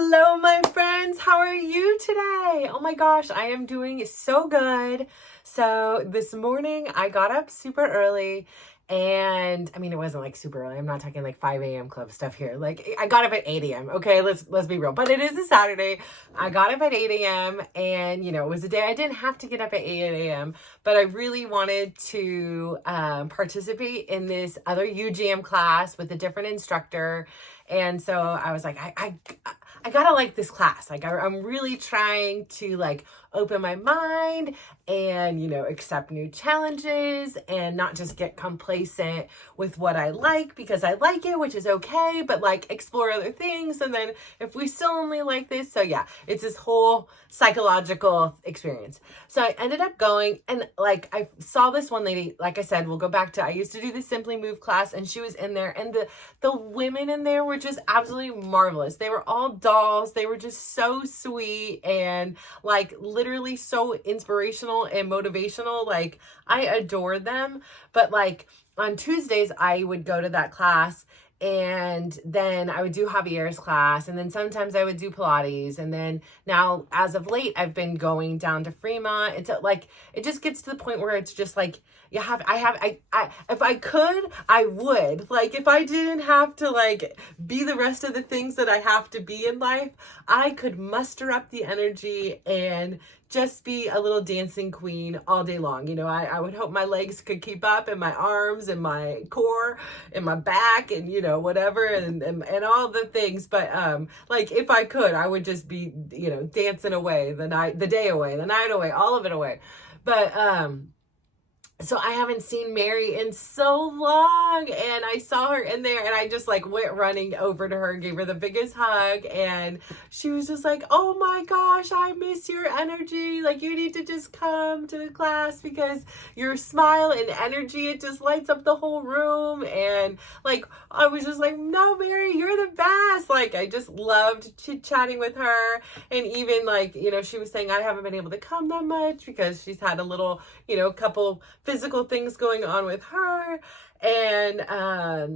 Hello, my friends. How are you today? Oh my gosh, I am doing so good. So this morning I got up super early and I mean, it wasn't like super early. I'm not talking like 5 a.m. club stuff here. Like I got up at 8 a.m. Okay, let's be real. But it is a Saturday. I got up at 8 a.m. and it was a day I didn't have to get up at 8 a.m. But I really wanted to participate in this other UGM class with a different instructor. And so I was like, I gotta like this class. Like I'm really trying to like open my mind and, accept new challenges and not just get complacent with what I like because I like it, which is okay, but like explore other things. And then if we still only like this, so yeah, it's this whole psychological experience. So I ended up going and like, I saw this one lady, like I said, we'll go back to, I used to do the Simply Move class and she was in there and the women in there were just absolutely marvelous. They were all dolls. They were just so sweet and like literally so inspirational and motivational. Like I adored them. But like on Tuesdays, I would go to that class and then I would do Javier's class and then sometimes I would do Pilates. And then now as of late, I've been going down to Fremont. It's like, it just gets to the point where it's just like, if I could, I would. Like, if I didn't have to like be the rest of the things that I have to be in life, I could muster up the energy and just be a little dancing queen all day long. I would hope my legs could keep up and my arms and my core and my back and, whatever and all the things. But, like if I could, I would just be, dancing away the day away, the night away, all of it away. But, so I haven't seen Mary in so long and I saw her in there and I just like went running over to her and gave her the biggest hug and she was just like, oh my gosh, I miss your energy. Like you need to just come to the class because your smile and energy, it just lights up the whole room. And like, I was just like, no, Mary, you're the best. Like I just loved chit-chatting with her. And even like, she was saying I haven't been able to come that much because she's had a little, couple physical things going on with her. And, I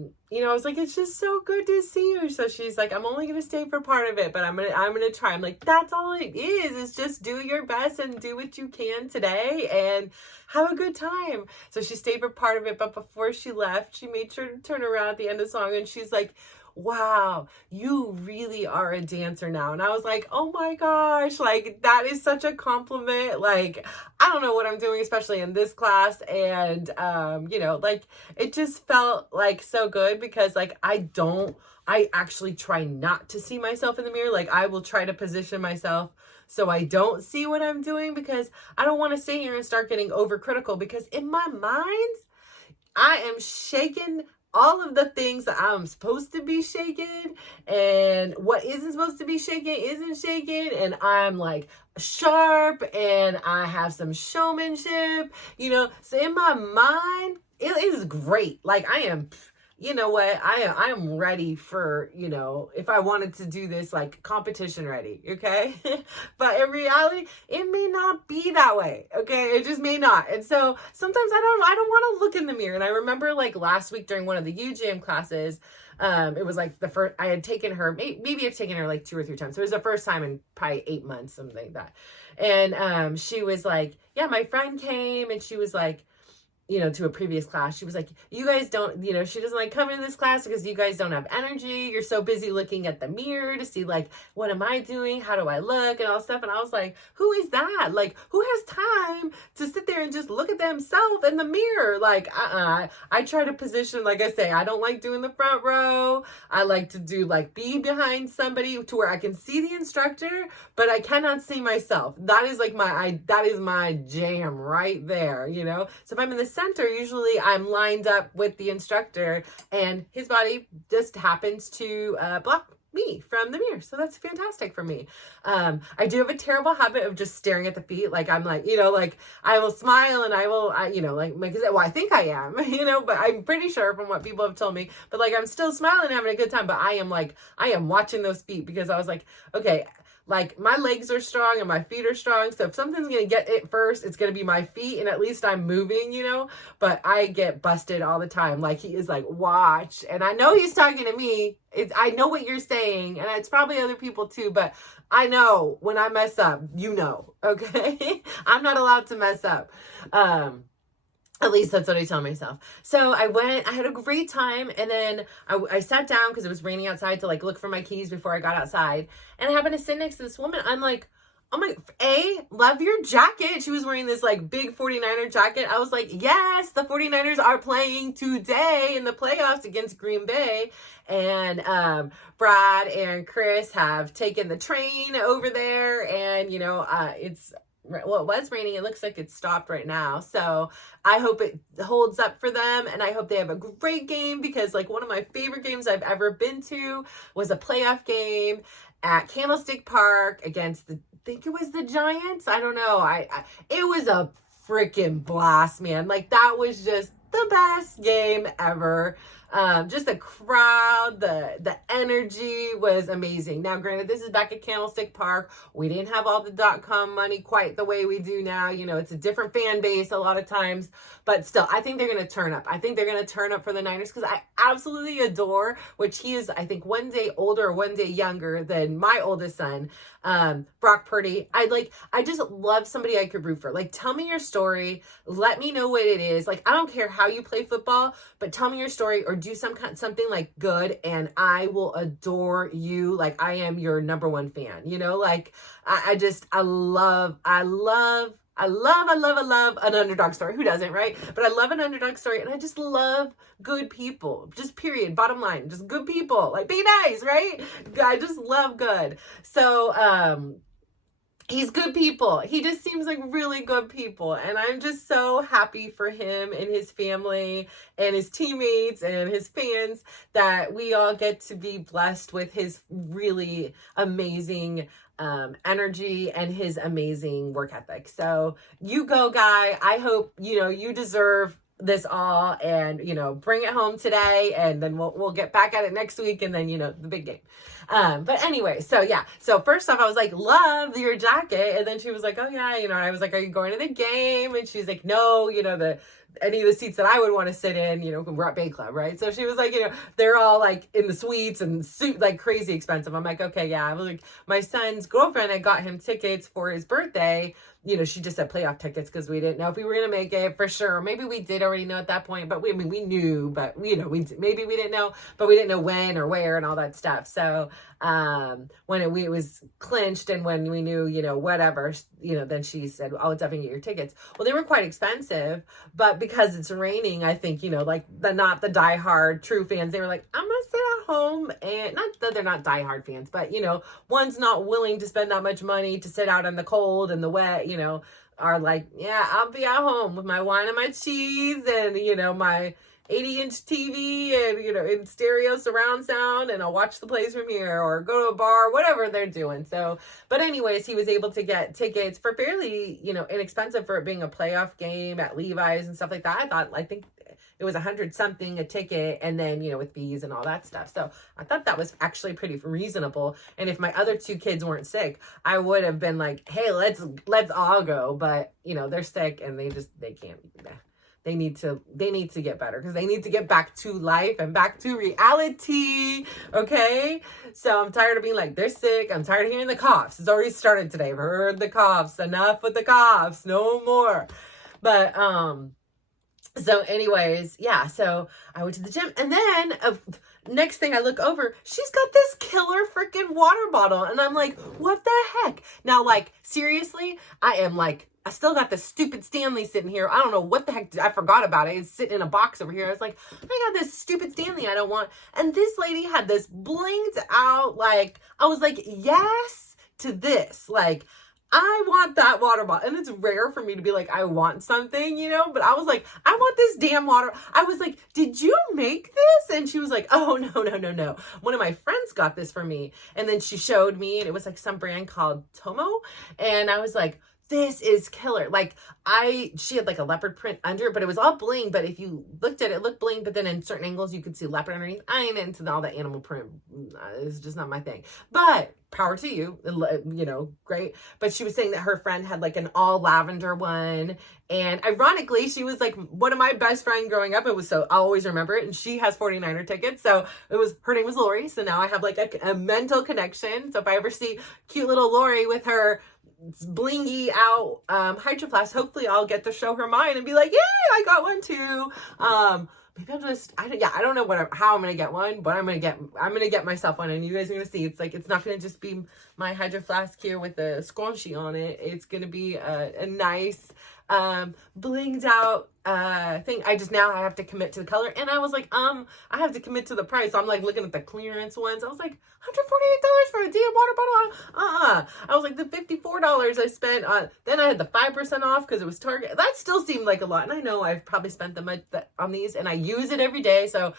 was like, it's just so good to see you. So she's like, I'm only going to stay for part of it, but I'm going to try. I'm like, that's all it is. It's just do your best and do what you can today and have a good time. So she stayed for part of it. But before she left, she made sure to turn around at the end of the song. And she's like, wow, you really are a dancer now. And I was like, oh my gosh, like that is such a compliment. Like, I don't know what I'm doing, especially in this class. And, like it just felt like so good because like, I actually try not to see myself in the mirror. Like I will try to position myself so I don't see what I'm doing because I don't want to stay here and start getting overcritical because in my mind, I am shaking all of the things that I'm supposed to be shaking and what isn't supposed to be shaken isn't shaken. And I'm like sharp and I have some showmanship, so in my mind, it is great. Like I am, I am ready for, if I wanted to do this, like competition ready. Okay. But in reality, it may not be that way. Okay. It just may not. And so sometimes I don't want to look in the mirror. And I remember like last week during one of the UGM classes, it was like the first, I had taken her, maybe I've taken her like 2 or 3 times. So it was the first time in probably 8 months, something like that. And, she was like, yeah, my friend came and she was like, to a previous class, she was like, you guys don't, she doesn't like coming to this class because you guys don't have energy. You're so busy looking at the mirror to see like, what am I doing? How do I look? And all stuff. And I was like, who is that? Like, who has time to sit there and just look at themselves in the mirror? Like, I try to position, like I say, I don't like doing the front row. I like to do like be behind somebody to where I can see the instructor, but I cannot see myself. That is like that is my jam right there, So if I'm in the center, usually I'm lined up with the instructor and his body just happens to block me from the mirror. So that's fantastic for me. I do have a terrible habit of just staring at the feet. Like I'm like, like I will smile and I will, well, I think I am, but I'm pretty sure from what people have told me, but like, I'm still smiling and having a good time, but I am watching those feet because I was like, okay, like my legs are strong and my feet are strong. So if something's going to get it first, it's going to be my feet, and at least I'm moving, you know, but I get busted all the time. Like he is like, watch. And I know he's talking to me. I know what you're saying, and it's probably other people too, but I know when I mess up, you know, okay? I'm not allowed to mess up. At least that's what I tell myself. So I had a great time. And then I sat down because it was raining outside to like look for my keys before I got outside. And I happened to sit next to this woman. I'm like, oh my, love your jacket. She was wearing this like big 49er jacket. I was like, yes, the 49ers are playing today in the playoffs against Green Bay. And Brad and Chris have taken the train over there. And, you know, it was raining. It looks like it's stopped right now. So I hope it holds up for them. And I hope they have a great game, because like one of my favorite games I've ever been to was a playoff game at Candlestick Park against I think it was the Giants. I don't know. It was a freaking blast, man. Like that was just the best game ever. Just the crowd, the energy was amazing. Now, granted, this is back at Candlestick Park. We didn't have all the .com money quite the way we do now. You know, it's a different fan base a lot of times, but still, I think they're going to turn up. I think they're going to turn up for the Niners, because I absolutely adore, which he is, I think, one day older or one day younger than my oldest son, Brock Purdy. I just love somebody I could root for. Like, tell me your story. Let me know what it is. Like, I don't care how you play football, but tell me your story, or do something like good, and I will adore you. Like I am your number one fan, you know, like I love an underdog story. Who doesn't, right? But I love an underdog story, and I just love good people, just period, bottom line, just good people. Like, be nice, right? I just love good. So, he's good people. He just seems like really good people. And I'm just so happy for him and his family and his teammates and his fans that we all get to be blessed with his really amazing energy and his amazing work ethic. So you go, guy. I hope, you know, you deserve this all, and, you know, bring it home today, and then we'll get back at it next week, and then, you know, the big game. But anyway, so yeah. So first off, I was like, love your jacket. And then she was like, oh yeah, you know, and I was like, are you going to the game? And she's like, no, you know, any of the seats that I would want to sit in, you know, we're at Bay Club, right? So she was like, you know, they're all like in the suites and like crazy expensive. I'm like, okay, yeah. I was like, my son's girlfriend had got him tickets for his birthday. You know, she just said playoff tickets because we didn't know if we were going to make it for sure. Maybe we did already know at that point, but we knew, but you know, maybe we didn't know, but we didn't know when or where and all that stuff. So, when it was clinched and when we knew, you know, whatever, you know, then she said, I'll definitely get your tickets. Well, they were quite expensive, but because it's raining, I think, you know, like not the diehard true fans, they were like, I'm going to sit at home, and not that they're not diehard fans, but, you know, one's not willing to spend that much money to sit out in the cold and the wet, you know, are like, yeah, I'll be at home with my wine and my cheese and, you know, my 80-inch TV and, you know, in stereo surround sound, and I'll watch the plays from here or go to a bar, whatever they're doing. So, but anyways, he was able to get tickets for fairly, you know, inexpensive for it being a playoff game at Levi's and stuff like that. I think it was $100 something a ticket, and then, you know, with fees and all that stuff. So I thought that was actually pretty reasonable. And if my other two kids weren't sick, I would have been like, hey, let's all go. But, you know, they're sick and they can't. They need to get better, because they need to get back to life and back to reality. Okay. So I'm tired of being like, they're sick. I'm tired of hearing the coughs. It's already started today. I've heard the coughs. Enough with the coughs. No more. But, so anyways, yeah, so I went to the gym, and then next thing I look over, she's got this killer freaking water bottle. And I'm like, what the heck? Now, like, seriously, I still got this stupid Stanley sitting here. I don't know what the heck. I forgot about it. It's sitting in a box over here. I was like, I got this stupid Stanley I don't want. And this lady had this blinked out, like, I was like, yes to this. Like, I want that water bottle. And it's rare for me to be like, I want something, you know, but I was like, I want this damn water. I was like, did you make this? And she was like, oh, no. One of my friends got this for me. And then she showed me, and it was like some brand called Tomo. And I was like, this is killer. Like she had like a leopard print under it, but it was all bling. But if you looked at it, it looked bling, but then in certain angles, you could see leopard underneath. I ain't into all the animal print. It's just not my thing, but power to you, you know, great. But she was saying that her friend had like an all lavender one. And ironically, she was like one of my best friends growing up. It was so, I'll always remember it. And she has 49er tickets. So her name was Lori. So now I have like a mental connection. So if I ever see cute little Lori with her blingy out Hydro Flask, hopefully I'll get to show her mine and be like, yay, I got one too. Maybe I don't know how I'm gonna get one, but I'm gonna get myself one, and you guys are gonna see. It's not gonna just be my Hydro Flask here with the scrunchie on it. It's gonna be a nice blinged out thing. I have to commit to the color, and I was like, I have to commit to the price. So I'm like looking at the clearance ones. I was like, $148 for a damn water bottle. I was like, the $54 I spent on. Then I had the 5% off because it was Target. That still seemed like a lot, and I know I've probably spent the much on these, and I use it every day. So.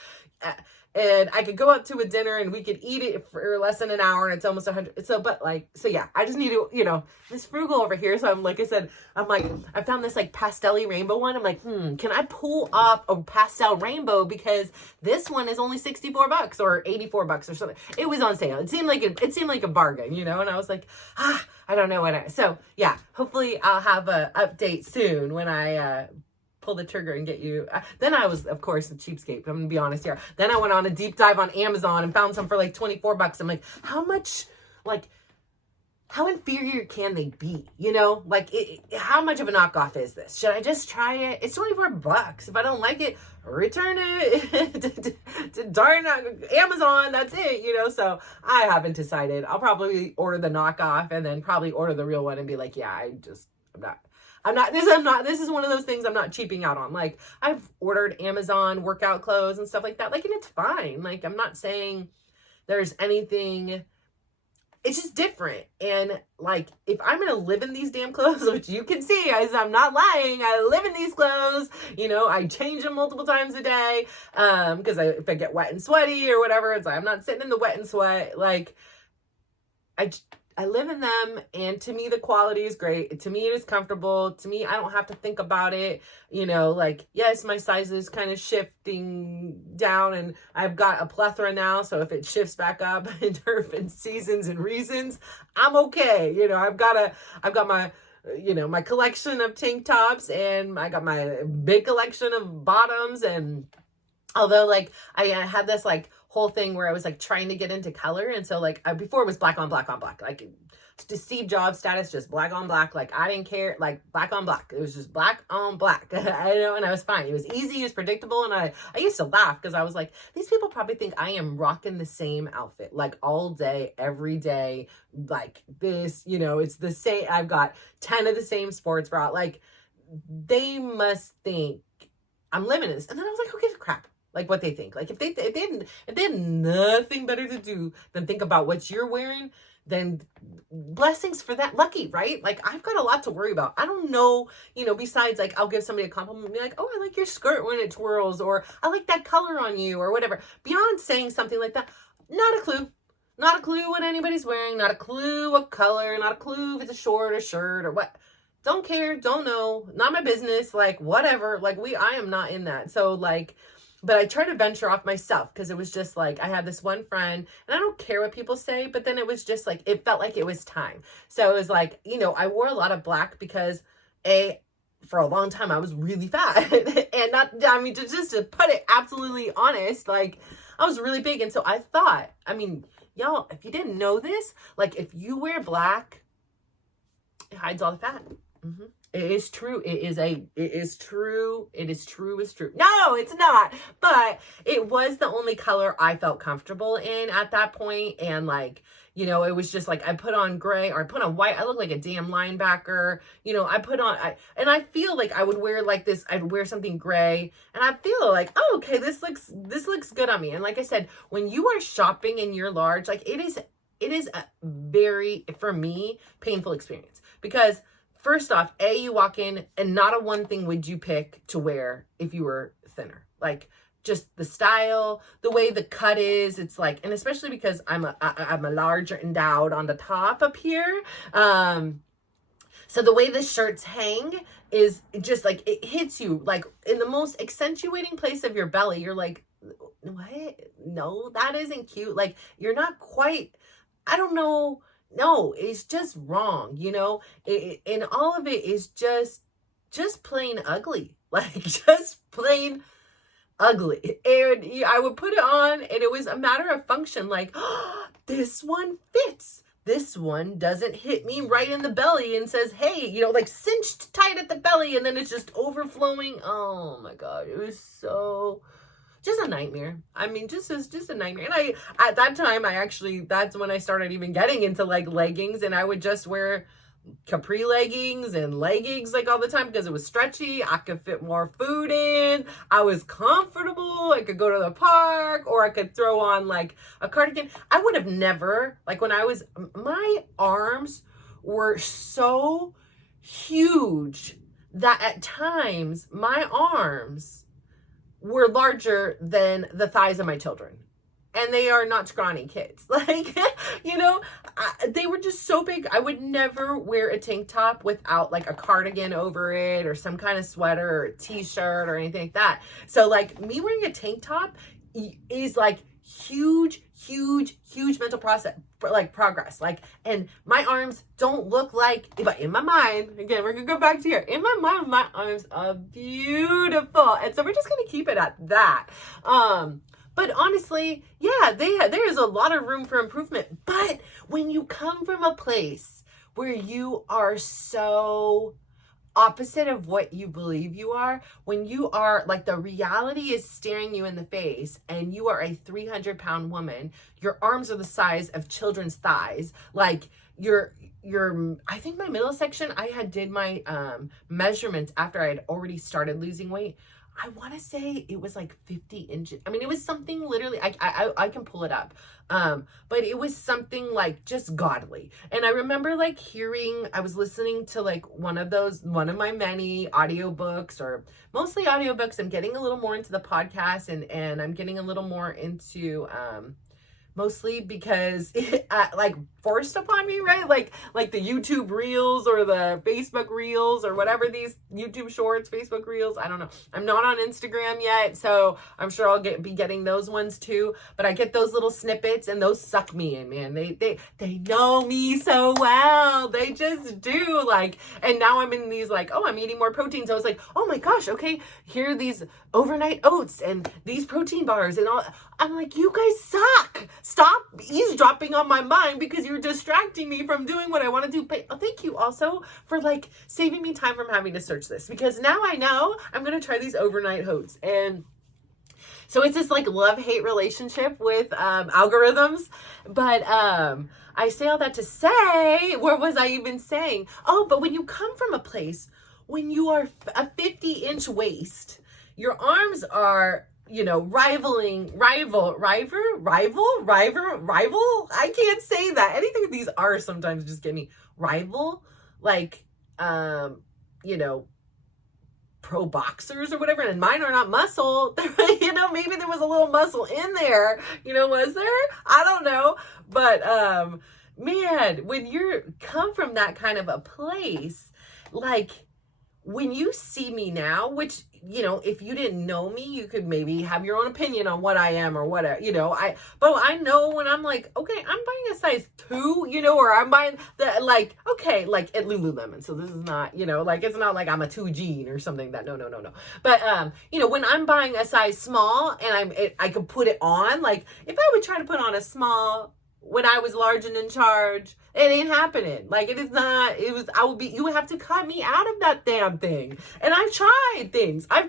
And I could go out to a dinner and we could eat it for less than an hour, and it's almost 100. So yeah, I just need to, you know, this frugal over here. So I'm like I said, I found this like pastel-y rainbow one. I'm like, can I pull off a pastel rainbow? Because this one is only $64 or $84 or something. It was on sale. It seemed like a bargain, you know? And I was like, I don't know so yeah, hopefully I'll have a update soon when I, pull the trigger and get you. Then I was, of course, a cheapskate. I'm gonna be honest here. Then I went on a deep dive on Amazon and found some for like $24. I'm like, how inferior can they be? You know, like how much of a knockoff is this? Should I just try it? It's $24. If I don't like it, return it to darn Amazon. That's it, you know. So I haven't decided. I'll probably order the knockoff and then probably order the real one and be like, yeah, this is one of those things I'm not cheaping out on. Like, I've ordered Amazon workout clothes and stuff like that. Like, and it's fine. Like, I'm not saying there's anything, it's just different. And like, if I'm going to live in these damn clothes, which you can see, as I'm not lying, I live in these clothes, you know, I change them multiple times a day. Cause if I get wet and sweaty or whatever, it's like, I'm not sitting in the wet and sweat. Like, I live in them, and to me, the quality is great. To me, it is comfortable. To me, I don't have to think about it. You know, like, yes, my size is kind of shifting down, and I've got a plethora now. So if it shifts back up in different seasons and reasons, I'm okay. You know, I've got my, you know, my collection of tank tops, and I got my big collection of bottoms. And although, like, I had this, like, whole thing where I was like trying to get into color, and so like before it was black on black on black, like Steve Jobs status, just black on black. Like, I didn't care, like black on black. It was just black on black. I know, and I was fine. It was easy, it was predictable, and I used to laugh because I was like, these people probably think I am rocking the same outfit like all day, every day, like this, you know, it's the same. I've got 10 of the same sports bra. Like, they must think I'm living in this. And then I was like, who gives a crap? Like what they think. Like if they had nothing better to do than think about what you're wearing, then blessings for that. Lucky, right? Like, I've got a lot to worry about. I don't know, you know, besides like I'll give somebody a compliment and be like, oh, I like your skirt when it twirls, or I like that color on you, or whatever. Beyond saying something like that, not a clue. Not a clue what anybody's wearing, not a clue what color, not a clue if it's a short or shirt or what. Don't care, don't know, not my business, like whatever. Like I am not in that. So like, but I tried to venture off myself because it was just like, I had this one friend, and I don't care what people say, but then it was just like, it felt like it was time. So it was like, you know, I wore a lot of black because for a long time I was really fat and just to put it absolutely honest, like I was really big. And so I thought, I mean, y'all, if you didn't know this, like if you wear black, it hides all the fat. Mm-hmm. It is true. It is true. It's true. No, it's not. But it was the only color I felt comfortable in at that point. And like, you know, it was just like, I put on gray or I put on white. I look like a damn linebacker. You know, and I feel like I would wear like this, I'd wear something gray, and I feel like, oh, okay, this looks good on me. And like I said, when you are shopping and you're large, like it is a very, for me, painful experience, because first off, you walk in and not a one thing would you pick to wear if you were thinner. Like just the style, the way the cut is, it's like, and especially because I'm a larger endowed on the top up here. So the way the shirts hang is just like, it hits you like in the most accentuating place of your belly. You're like, what? No, that isn't cute. Like, you're not quite, I don't know. No, it's just wrong, and all of it is just plain ugly. Like, just plain ugly. And I would put it on and it was a matter of function. Like, oh, this one fits. This one doesn't hit me right in the belly and says, hey, like cinched tight at the belly, and then it's just overflowing. Oh my God. It was just a nightmare. I mean, just a nightmare. And at that time, that's when I started even getting into like leggings, and I would just wear capri leggings and leggings like all the time because it was stretchy. I could fit more food in. I was comfortable. I could go to the park, or I could throw on like a cardigan. I would have never, like my arms were so huge that at times my arms were larger than the thighs of my children. And they are not scrawny kids. Like, they were just so big. I would never wear a tank top without like a cardigan over it or some kind of sweater or a t-shirt or anything like that. So like me wearing a tank top is like huge mental progress. Like, and my arms don't look like, but in my mind, again, we're gonna go back to here. In my mind, my arms are beautiful. And so we're just gonna keep it at that. But honestly, yeah, there is a lot of room for improvement. But when you come from a place where you are so opposite of what you believe you are, when you are like the reality is staring you in the face and you are a 300-pound woman, your arms are the size of children's thighs, like I think my middle section, I did my measurements after I had already started losing weight. I want to say it was like 50 inches. I mean, it was something literally, I can pull it up. But it was something like just godly. And I remember like I was listening to like one of my many audiobooks, or mostly audiobooks. I'm getting a little more into the podcast, and I'm getting a little more into, mostly because it like forced upon me, right? Like the YouTube reels or the Facebook reels or whatever, these YouTube shorts, Facebook reels. I don't know. I'm not on Instagram yet, so I'm sure I'll be getting those ones too. But I get those little snippets, and those suck me in, man. They know me so well. They just do. Like, and now I'm in these like, oh, I'm eating more protein. So I was like, oh my gosh, okay, here are these overnight oats and these protein bars and all. I'm like, you guys suck. Stop eavesdropping on my mind because you're distracting me from doing what I want to do. But thank you also for like saving me time from having to search this, because now I know I'm going to try these overnight oats. And so it's this like love-hate relationship with algorithms. But I say all that to say, what was I even saying? Oh, but when you come from a place, when you are a 50-inch waist, your arms are, rival. I can't say that. Anything with these R's sometimes just get me. Rival, like, pro boxers or whatever. And mine are not muscle. Maybe there was a little muscle in there. Was there? I don't know. But, man, when you come from that kind of a place, like, when you see me now, which, if you didn't know me, you could maybe have your own opinion on what I am or whatever, but I know when I'm like, okay, I'm buying a size 2, or I'm buying like, okay, like at Lululemon. So this is not, like, it's not like I'm a 2G or something that, no. But, when I'm buying a size small and I could put it on, like if I would try to put on a small when I was large and in charge, it ain't happening. Like, it is not, you would have to cut me out of that damn thing. And I've tried things. I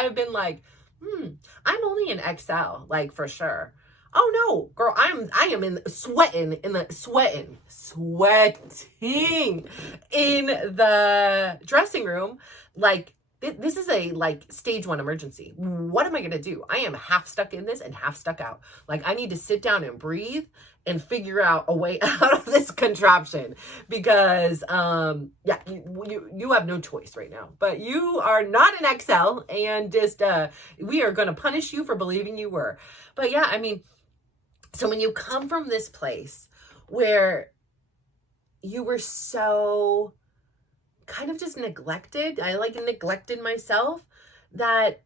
have been like, I'm only in XL, like for sure. Oh no, girl, I am sweating in the dressing room. Like, this is a like stage 1 emergency. What am I going to do? I am half stuck in this and half stuck out. Like, I need to sit down and breathe and figure out a way out of this contraption, because, you have no choice right now, but you are not an XL, and just, we are going to punish you for believing you were. But yeah, I mean, so when you come from this place where you were so kind of just neglected. I like neglected myself, that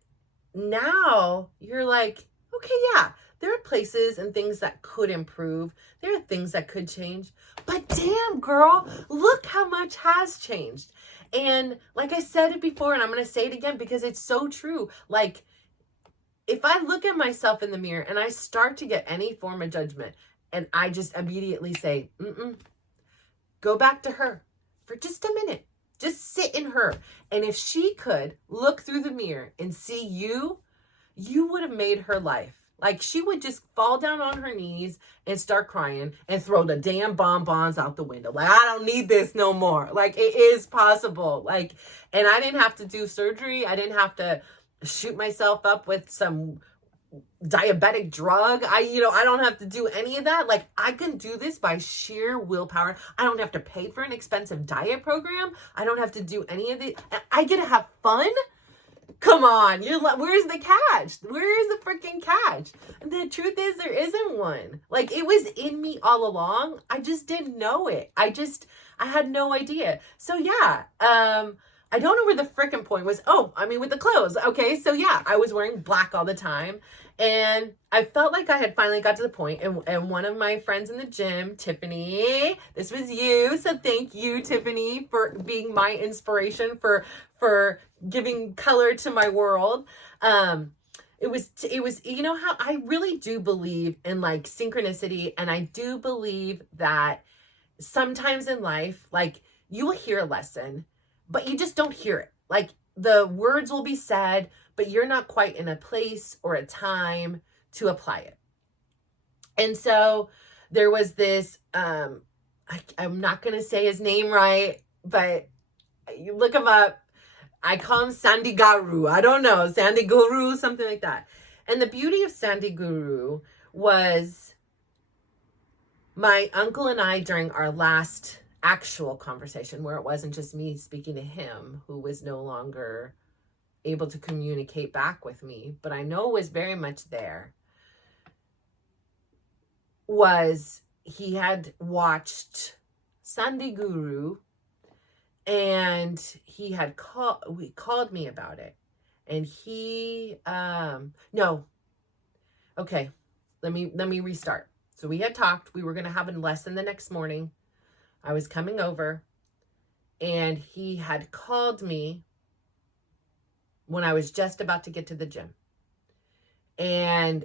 now you're like, okay, yeah, there are places and things that could improve. There are things that could change. But damn, girl, look how much has changed. And like I said it before, and I'm going to say it again because it's so true. Like, if I look at myself in the mirror and I start to get any form of judgment and I just immediately say, go back to her for just a minute. Just sit in her. And if she could look through the mirror and see you, you would have made her life. Like, she would just fall down on her knees and start crying and throw the damn bonbons out the window. Like, I don't need this no more. Like, it is possible. Like, and I didn't have to do surgery. I didn't have to shoot myself up with some diabetic drug. I don't have to do any of that. Like, I can do this by sheer willpower. I don't have to pay for an expensive diet program. I don't have to do any of it. I get to have fun. Come on, where's the catch? Where is the freaking catch? And the truth is, there isn't one. Like, it was in me all along. I just didn't know it. I had no idea. So yeah, I don't know where the freaking point was. Oh, I mean, with the clothes. Okay, so yeah, I was wearing black all the time. And I felt like I had finally got to the point, and one of my friends in the gym, Tiffany, this was you. So thank you, Tiffany, for being my inspiration, for giving color to my world. It was, you know how I really do believe in like synchronicity. And I do believe that sometimes in life, like, you will hear a lesson, but you just don't hear it. Like, the words will be said, but you're not quite in a place or a time to apply it. And so there was this, I'm not going to say his name right, but you look him up. I call him Sandy Guru. I don't know, Sandy Guru, something like that. And the beauty of Sandy Guru was my uncle and I, during our last actual conversation, where it wasn't just me speaking to him, who was no longer able to communicate back with me, but I know was very much there, was he had watched Sandy Guru, and he had called me about it. And he, no, okay, let me restart. So we had talked, we were going to have a lesson the next morning. I was coming over, and he had called me when I was just about to get to the gym. And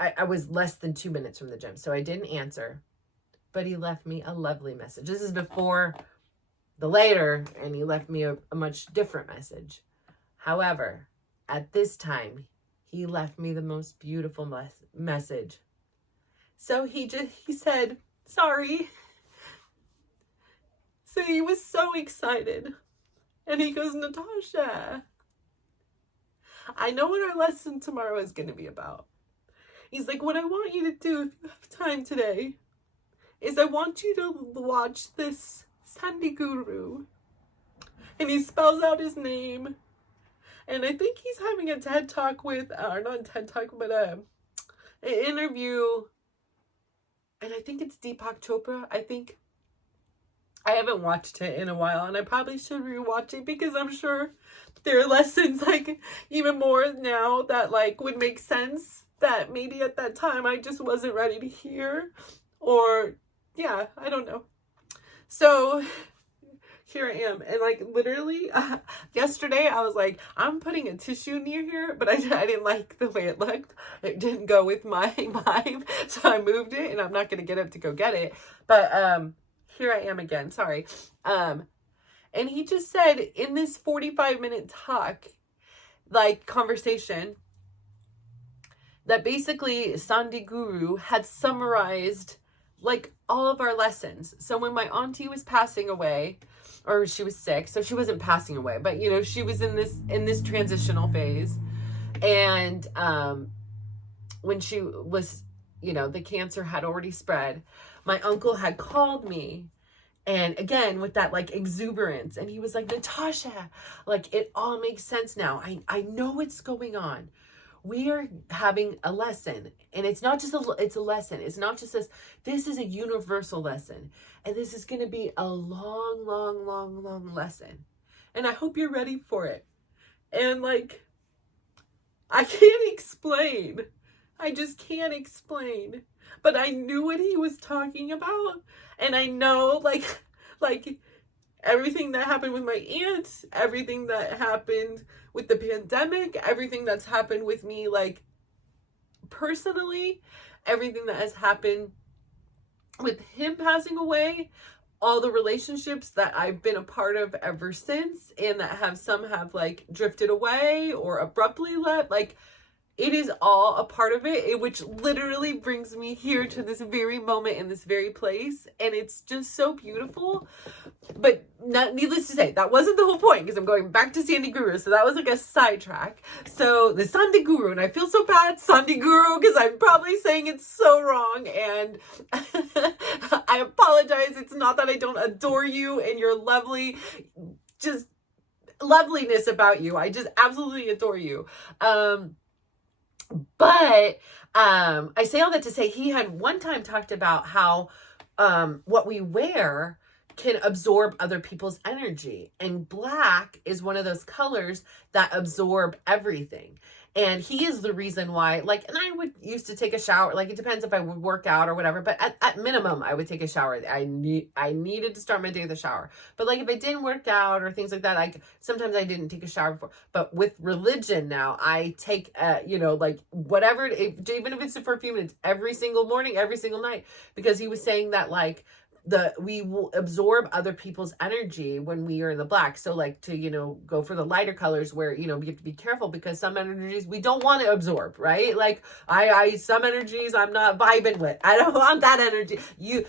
I was less than 2 minutes from the gym, so I didn't answer, but he left me a lovely message. This is before the later, and he left me a much different message. However, at this time, he left me the most beautiful message. So he said, sorry. So he was so excited. And he goes, Natasha, I know what our lesson tomorrow is going to be about. He's like, what I want you to do, if you have time today, is I want you to watch this Sandy Guru. And he spells out his name. And I think he's having a TED Talk with, or not a TED Talk, but an interview. And I think it's Deepak Chopra. I haven't watched it in a while, and I probably should rewatch it, because I'm sure there are lessons, like, even more now that, like, would make sense that maybe at that time I just wasn't ready to hear, or, yeah, I don't know. So here I am, and like, literally, yesterday I was like, I'm putting a tissue near here, but I didn't like the way it looked. It didn't go with my vibe, so I moved it, and I'm not going to get up to go get it, but, here I am again, sorry. And he just said in this 45-minute talk, like, conversation, that basically Sandy Guru had summarized, like, all of our lessons. So when my auntie was passing away, or she was sick, so she wasn't passing away, but, you know, she was in this transitional phase. And when she was, you know, the cancer had already spread, my uncle had called me, and again, with that, like, exuberance, and he was like, Natasha, like, it all makes sense now. I know what's going on. we are having a lesson, and it's not just it's a lesson. It's not just this is a universal lesson, and this is going to be a long, long, long, long lesson. And I hope you're ready for it. And like, I can't explain. I just can't explain. But I knew what he was talking about. And I know like everything that happened with my aunt, everything that happened with the pandemic, everything that's happened with me, like personally, everything that has happened with him passing away, all the relationships that I've been a part of ever since, and that some have like drifted away or abruptly left, like it is all a part of it, which literally brings me here to this very moment in this very place. And it's just so beautiful. But needless to say, that wasn't the whole point, because I'm going back to Sandy Guru. So that was like a sidetrack. So the Sandy Guru, and I feel so bad, Sandy Guru, because I'm probably saying it so wrong. And I apologize. It's not that I don't adore you and your lovely, just loveliness about you. I just absolutely adore you. But I say all that to say he had one time talked about how what we wear can absorb other people's energy. And black is one of those colors that absorb everything. And he is the reason why, like, and I would used to take a shower. Like, it depends if I would work out or whatever. But at minimum, I would take a shower. I needed to start my day with a shower. But like, if I didn't work out or things like that, like sometimes I didn't take a shower before. But with religion now, I take, like whatever, even if it's for a few minutes, every single morning, every single night, because he was saying that like, we will absorb other people's energy when we are in the black. So like to, go for the lighter colors where, we have to be careful, because some energies we don't want to absorb, right? Like some energies I'm not vibing with. I don't want that energy.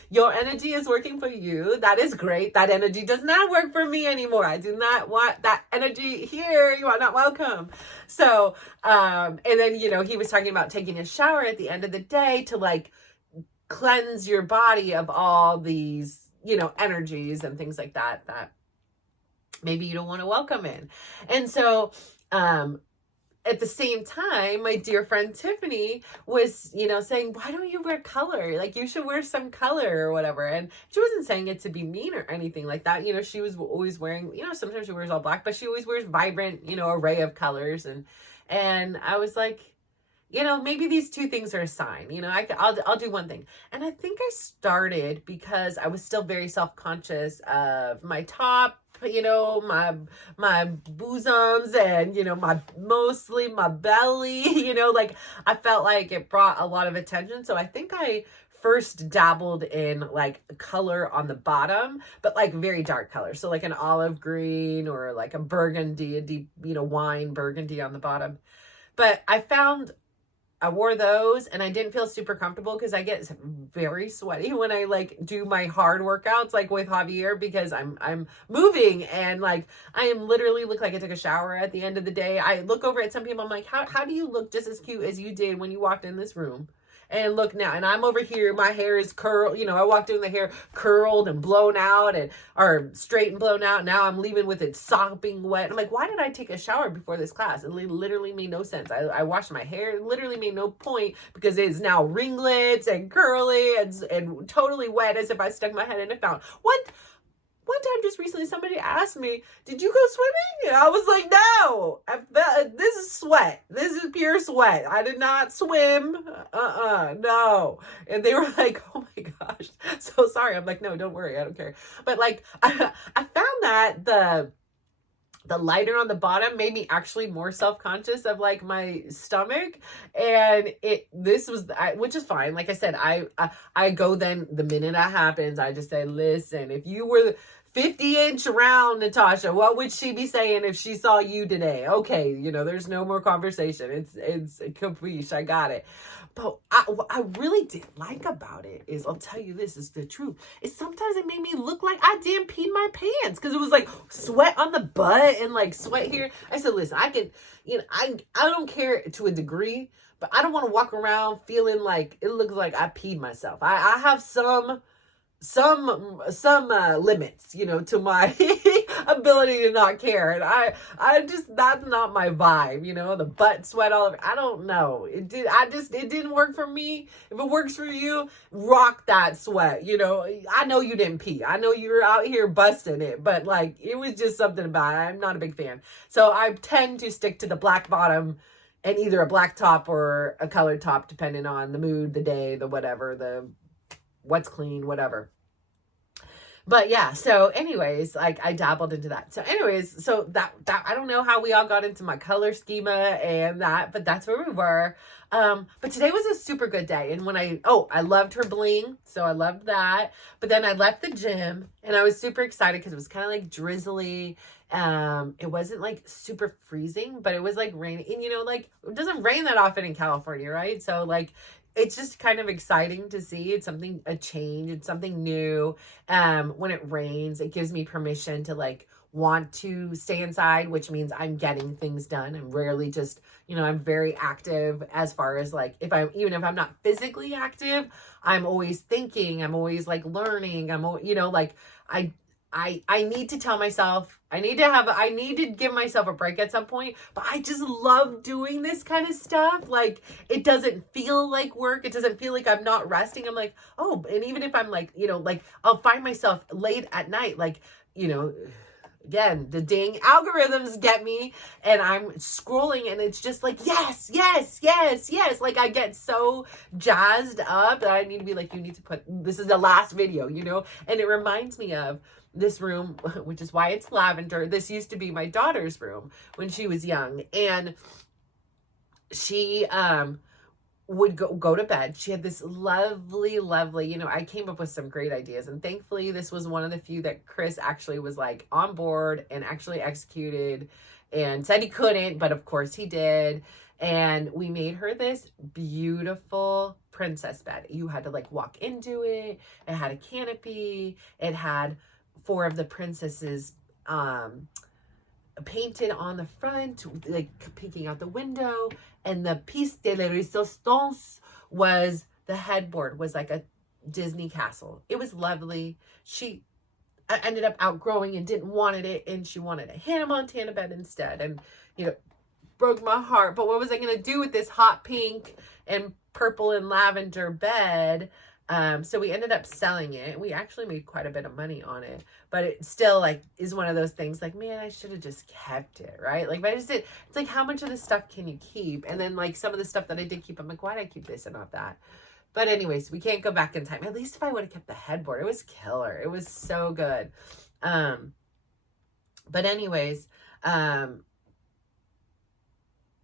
Your energy is working for you. That is great. That energy does not work for me anymore. I do not want that energy here. You are not welcome. So, and then, he was talking about taking a shower at the end of the day to like cleanse your body of all these, energies and things like that maybe you don't want to welcome in. And so, at the same time, my dear friend Tiffany was, saying, why don't you wear color? Like, you should wear some color or whatever. And she wasn't saying it to be mean or anything like that. She was always wearing, sometimes she wears all black, but she always wears vibrant, array of colors. And I was like, maybe these two things are a sign. I'll do one thing. And I think I started because I was still very self-conscious of my top, my bosoms and, mostly my belly, like I felt like it brought a lot of attention. So I think I first dabbled in like color on the bottom, but like very dark color. So like an olive green or like a burgundy, a deep, wine burgundy on the bottom. But I wore those and I didn't feel super comfortable because I get very sweaty when I like do my hard workouts, like with Javier, because I'm moving and like I am literally look like I took a shower at the end of the day. I look over at some people, I'm like, how do you look just as cute as you did when you walked in this room? And look now, and I'm over here, my hair is curled, I walked in the hair curled and blown out or straight and blown out. Now I'm leaving with it sopping wet. I'm like, why did I take a shower before this class? It literally made no sense. I washed my hair. It literally made no point because it's now ringlets and curly and totally wet as if I stuck my head in a fountain. One time just recently, somebody asked me, did you go swimming? And I was like, no, this is sweat. This is pure sweat. I did not swim. No. And they were like, oh my gosh, so sorry. I'm like, no, don't worry. I don't care. But like, I found that the lighter on the bottom made me actually more self-conscious of like my stomach. And which is fine. Like I said, I go then the minute that happens, I just say, listen, if you were 50-inch round Natasha, what would she be saying if she saw you today? Okay, there's no more conversation. It's capiche. I got it. But what I really didn't like about it is, I'll tell you this is the truth, is sometimes it made me look like I damn peed my pants because it was like sweat on the butt and like sweat here. I said, listen, I can, I don't care to a degree, but I don't want to walk around feeling like it looks like I peed myself. I have some limits, to my ability to not care. And I just, that's not my vibe, the butt sweat all over. I don't know. It didn't work for me. If it works for you, rock that sweat. I know you didn't pee. I know you were out here busting it, but like, it was just something about it. I'm not a big fan. So I tend to stick to the black bottom and either a black top or a colored top, depending on the mood, the day, the whatever, the what's clean, whatever. But yeah, so anyways, like I dabbled into that. So anyways, so that I don't know how we all got into my color schema and that, but that's where we were. But today was a super good day. And when I loved her bling. So I loved that. But then I left the gym and I was super excited because it was kind of like drizzly. It wasn't like super freezing, but it was like raining. And like it doesn't rain that often in California, right? So like it's just kind of exciting to see. It's a change. It's something new. When it rains, it gives me permission to like want to stay inside, which means I'm getting things done. I'm rarely just, I'm very active as far as like, even if I'm not physically active, I'm always thinking, I'm always like learning. I need to tell myself, I need to give myself a break at some point, but I just love doing this kind of stuff. Like, it doesn't feel like work. It doesn't feel like I'm not resting. I'm like, oh, and even if I'm like, like I'll find myself late at night, like, again, the dang algorithms get me and I'm scrolling and it's just like, yes. Like I get so jazzed up that I need to be like, you need to this is the last video, and it reminds me of this room, which is why it's lavender. This used to be my daughter's room when she was young, and she would go to bed. She had this lovely, I came up with some great ideas, and thankfully this was one of the few that Chris actually was like on board and actually executed and said he couldn't, but of course he did. And we made her this beautiful princess bed. You had to like walk into it. It had a canopy. It had 4 of the princesses painted on the front, like peeking out the window. And the piece de la resistance was the headboard, was like a Disney castle. It was lovely. She ended up outgrowing and didn't wanted it, and she wanted a Hannah Montana bed instead. And broke my heart. But what was I going to do with this hot pink and purple and lavender bed? So we ended up selling it. We actually made quite a bit of money on it, but it still like is one of those things like, man, I should have just kept it, right? Like, but I just did. It's like, how much of this stuff can you keep? And then like some of the stuff that I did keep, I'm like, why did I keep this and not that? But anyways, we can't go back in time. At least if I would have kept the headboard, it was killer. It was so good. But anyways,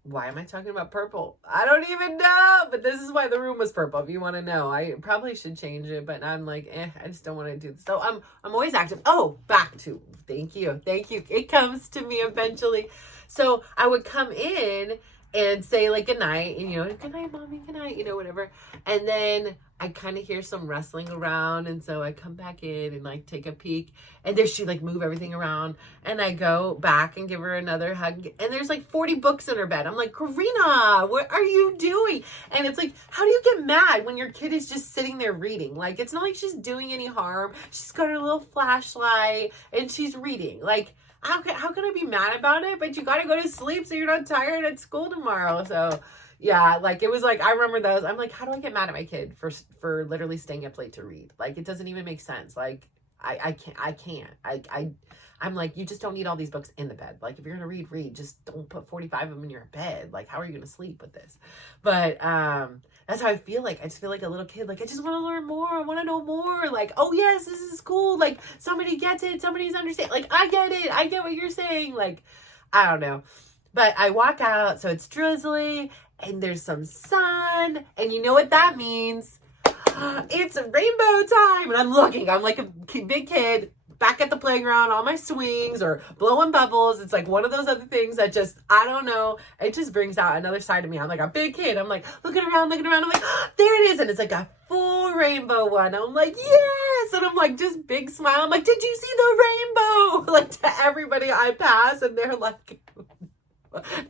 why am I talking about purple? I don't even know, but this is why the room was purple. If you want to know, I probably should change it, but I'm like, I just don't want to do this. So I'm always active. Oh, back to, thank you. It comes to me eventually. So I would come in and say like good night, and good night, mommy, good night, whatever. And then I kind of hear some rustling around, and so I come back in and like take a peek, and there she like move everything around, and I go back and give her another hug, and there's like 40 books in her bed. I'm like, Karina, what are you doing? And it's like, how do you get mad when your kid is just sitting there reading? Like, it's not like she's doing any harm. She's got her little flashlight and she's reading. Like, how can I be mad about it? But you got to go to sleep so you're not tired at school tomorrow. So yeah, like it was like, I remember those. I'm like, how do I get mad at my kid for literally staying up late to read? Like, it doesn't even make sense. Like, I can't. I'm like, you just don't need all these books in the bed. Like, if you're going to read, just don't put 45 of them in your bed. Like, how are you going to sleep with this? But, that's how I feel like. I just feel like a little kid. Like, I just want to learn more. I want to know more. Like, oh yes, this is cool. Like, somebody gets it. Somebody's understand. Like, I get it. I get what you're saying. Like, I don't know. But I walk out, so it's drizzly, and there's some sun, and you know what that means. It's rainbow time. And I'm like a big kid back at the playground on my swings or blowing bubbles. It's like one of those other things that just, I don't know, it just brings out another side of me. I'm like a big kid. I'm like looking around. I'm like, oh, there it is. And it's like a full rainbow one. I'm like, yes. And I'm like, just big smile. I'm like, did you see the rainbow? Like, to everybody I pass, and they're like,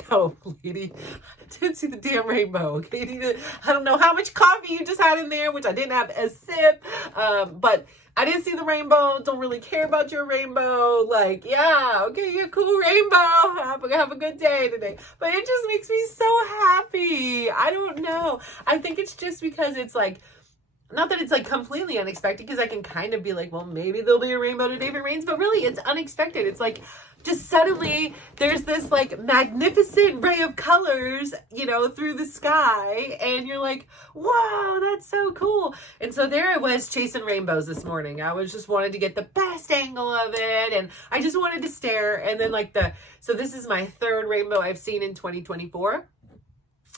no, lady, I didn't see the damn rainbow. Okay, I don't know how much coffee you just had in there, which I didn't have a sip. But I didn't see the rainbow. Don't really care about your rainbow. Like, yeah, okay, you're a cool rainbow. Have a good day today. But it just makes me so happy. I don't know. I think it's just because it's like, not that it's like completely unexpected, because I can kind of be like, well, maybe there'll be a rainbow today if it rains, but really it's unexpected. It's like, just suddenly there's this like magnificent ray of colors, you know, through the sky, and you're like, wow, that's so cool. And so there I was chasing rainbows this morning. I was just wanted to get the best angle of it, and I just wanted to stare. And then like so this is my third rainbow I've seen in 2024.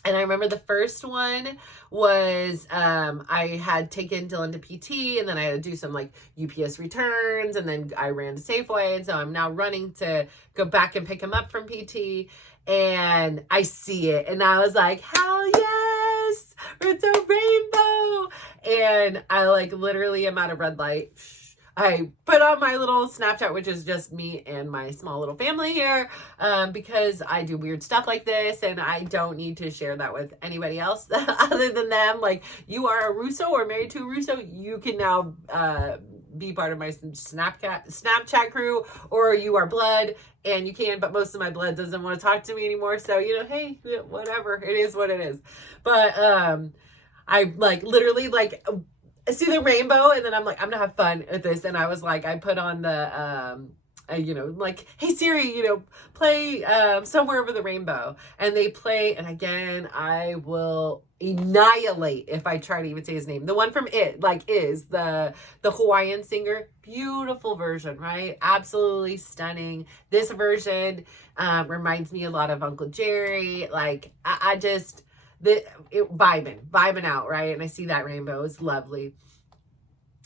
And I remember the first one was I had taken Dylan to PT, and then I had to do some like UPS returns, and then I ran to Safeway, and so I'm now running to go back and pick him up from PT, and I see it, and I was like, hell yes, it's a rainbow. And I like literally am at a red light. I put on my little Snapchat, which is just me and my small little family here, because I do weird stuff like this, and I don't need to share that with anybody else other than them. Like, you are a Russo or married to a Russo, you can now be part of my Snapchat crew, or you are blood, and you can, but most of my blood doesn't want to talk to me anymore. So, you know, hey, whatever, it is what it is. But I like literally like see the rainbow, and then I'm like, I'm gonna have fun with this. And I was like, I put on the you know, like, hey Siri, you know, play Somewhere Over the Rainbow, and they play, and again, I will annihilate if I try to even say his name. The one from It, like, is the Hawaiian singer. Beautiful version, right? Absolutely stunning. This version reminds me a lot of Uncle Jerry. Like, I just vibing out, right? And I see that rainbow. It's lovely.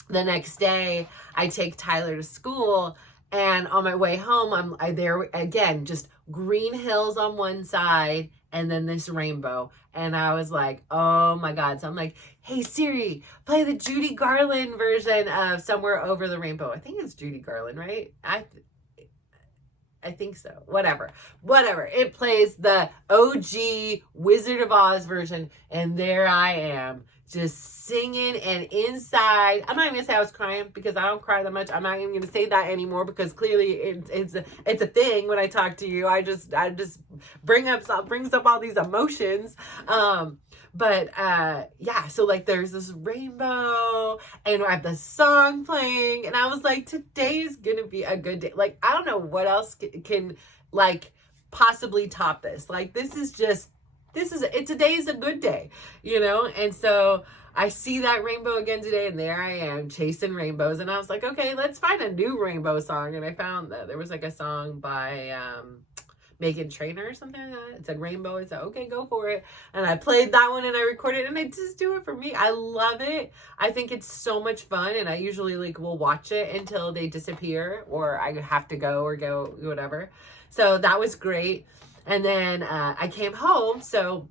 The next day, I take Tyler to school, and on my way home, I'm there again, just green hills on one side, and then this rainbow. And I was like, oh my God. So I'm like, hey Siri, play the Judy Garland version of Somewhere Over the Rainbow. I think it's Judy Garland, right? I think so. Whatever. It plays the OG Wizard of Oz version, and there I am, just singing. And inside, I'm not even gonna say I was crying, because I don't cry that much. I'm not even gonna say that anymore, because clearly it's a thing when I talk to you. I just brings up all these emotions. Yeah, so like there's this rainbow, and I have the song playing, and I was like, today's gonna be a good day. Like, I don't know what else can like possibly top this. Like, today's a good day, you know? And so I see that rainbow again today, and there I am chasing rainbows. And I was like, okay, let's find a new rainbow song. And I found that there was like a song by Megan Trainor or something like that. It said Rainbow. I said, okay, go for it. And I played that one, and I recorded it, and I just do it for me. I love it. I think it's so much fun, and I usually like will watch it until they disappear, or I have to go whatever. So that was great. And then I came home. So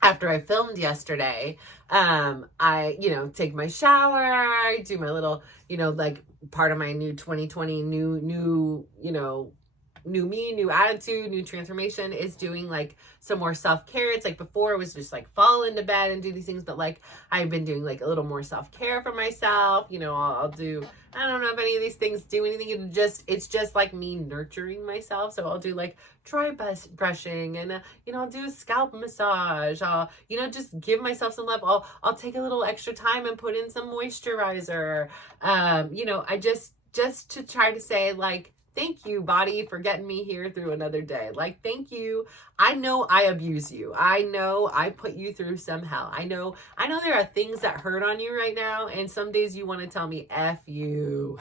after I filmed yesterday, I, you know, take my shower, I do my little, you know, like part of my new 2020 new, you know, new me, new attitude, new transformation is doing like some more self-care. It's like before it was just like fall into bed and do these things, but like I've been doing like a little more self-care for myself. You know, I'll do, I don't know if any of these things do anything. It's just like me nurturing myself. So I'll do like dry brushing, and you know, I'll do a scalp massage. I'll, you know, just give myself some love. I'll take a little extra time and put in some moisturizer. You know, I just to try to say like, thank you, body, for getting me here through another day. Like, thank you. I know I abuse you. I know I put you through some hell. I know there are things that hurt on you right now, and some days you want to tell me, F you.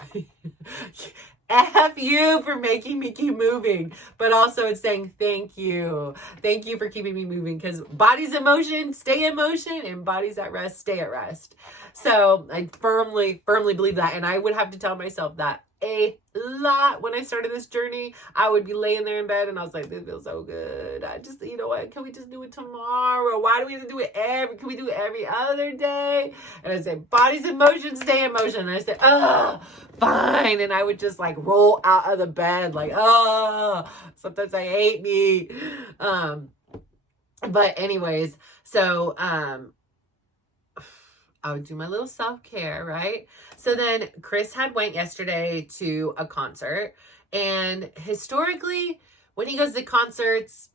F you for making me keep moving. But also it's saying thank you. Thank you for keeping me moving, because bodies in motion stay in motion, and bodies at rest stay at rest. So I firmly believe that. And I would have to tell myself that a lot when I started this journey. I would be laying there in bed, and I was like, this feels so good. I just, you know what, can we just do it tomorrow? Why do we have to do it can we do it every other day? And I say, bodies in motion stay in motion. And I say, fine. And I would just like roll out of the bed like, sometimes I hate me. But anyways, so I would do my little self-care, right? So then Chris went yesterday to a concert, and historically, when he goes to concerts,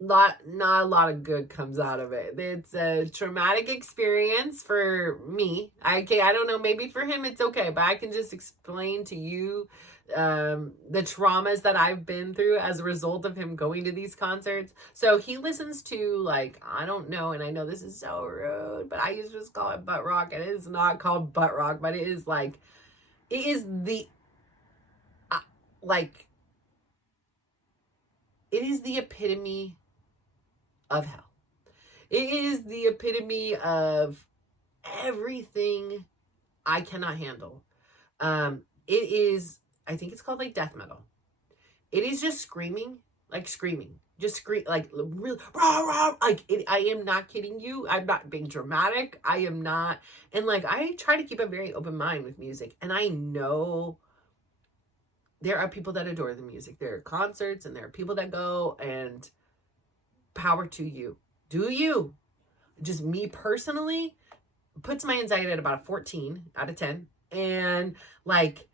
not a lot of good comes out of it. It's a traumatic experience for me. I don't know, maybe for him it's okay, but I can just explain to you the traumas that I've been through as a result of him going to these concerts. So he listens to, like, I don't know, and I know this is so rude, but I used to just call it butt rock, and it is not called butt rock, but it is like, it is the like, it is the epitome of hell. It is the epitome of everything I cannot handle. It is, I think it's called like death metal. It is just screaming, just scream, like real, rah, rah, like I am not kidding you. I'm not being dramatic. I am not. And like, I try to keep a very open mind with music. And I know there are people that adore the music. There are concerts and there are people that go, and power to you. Do you? Just me personally, puts my anxiety at about a 14 out of 10. And like,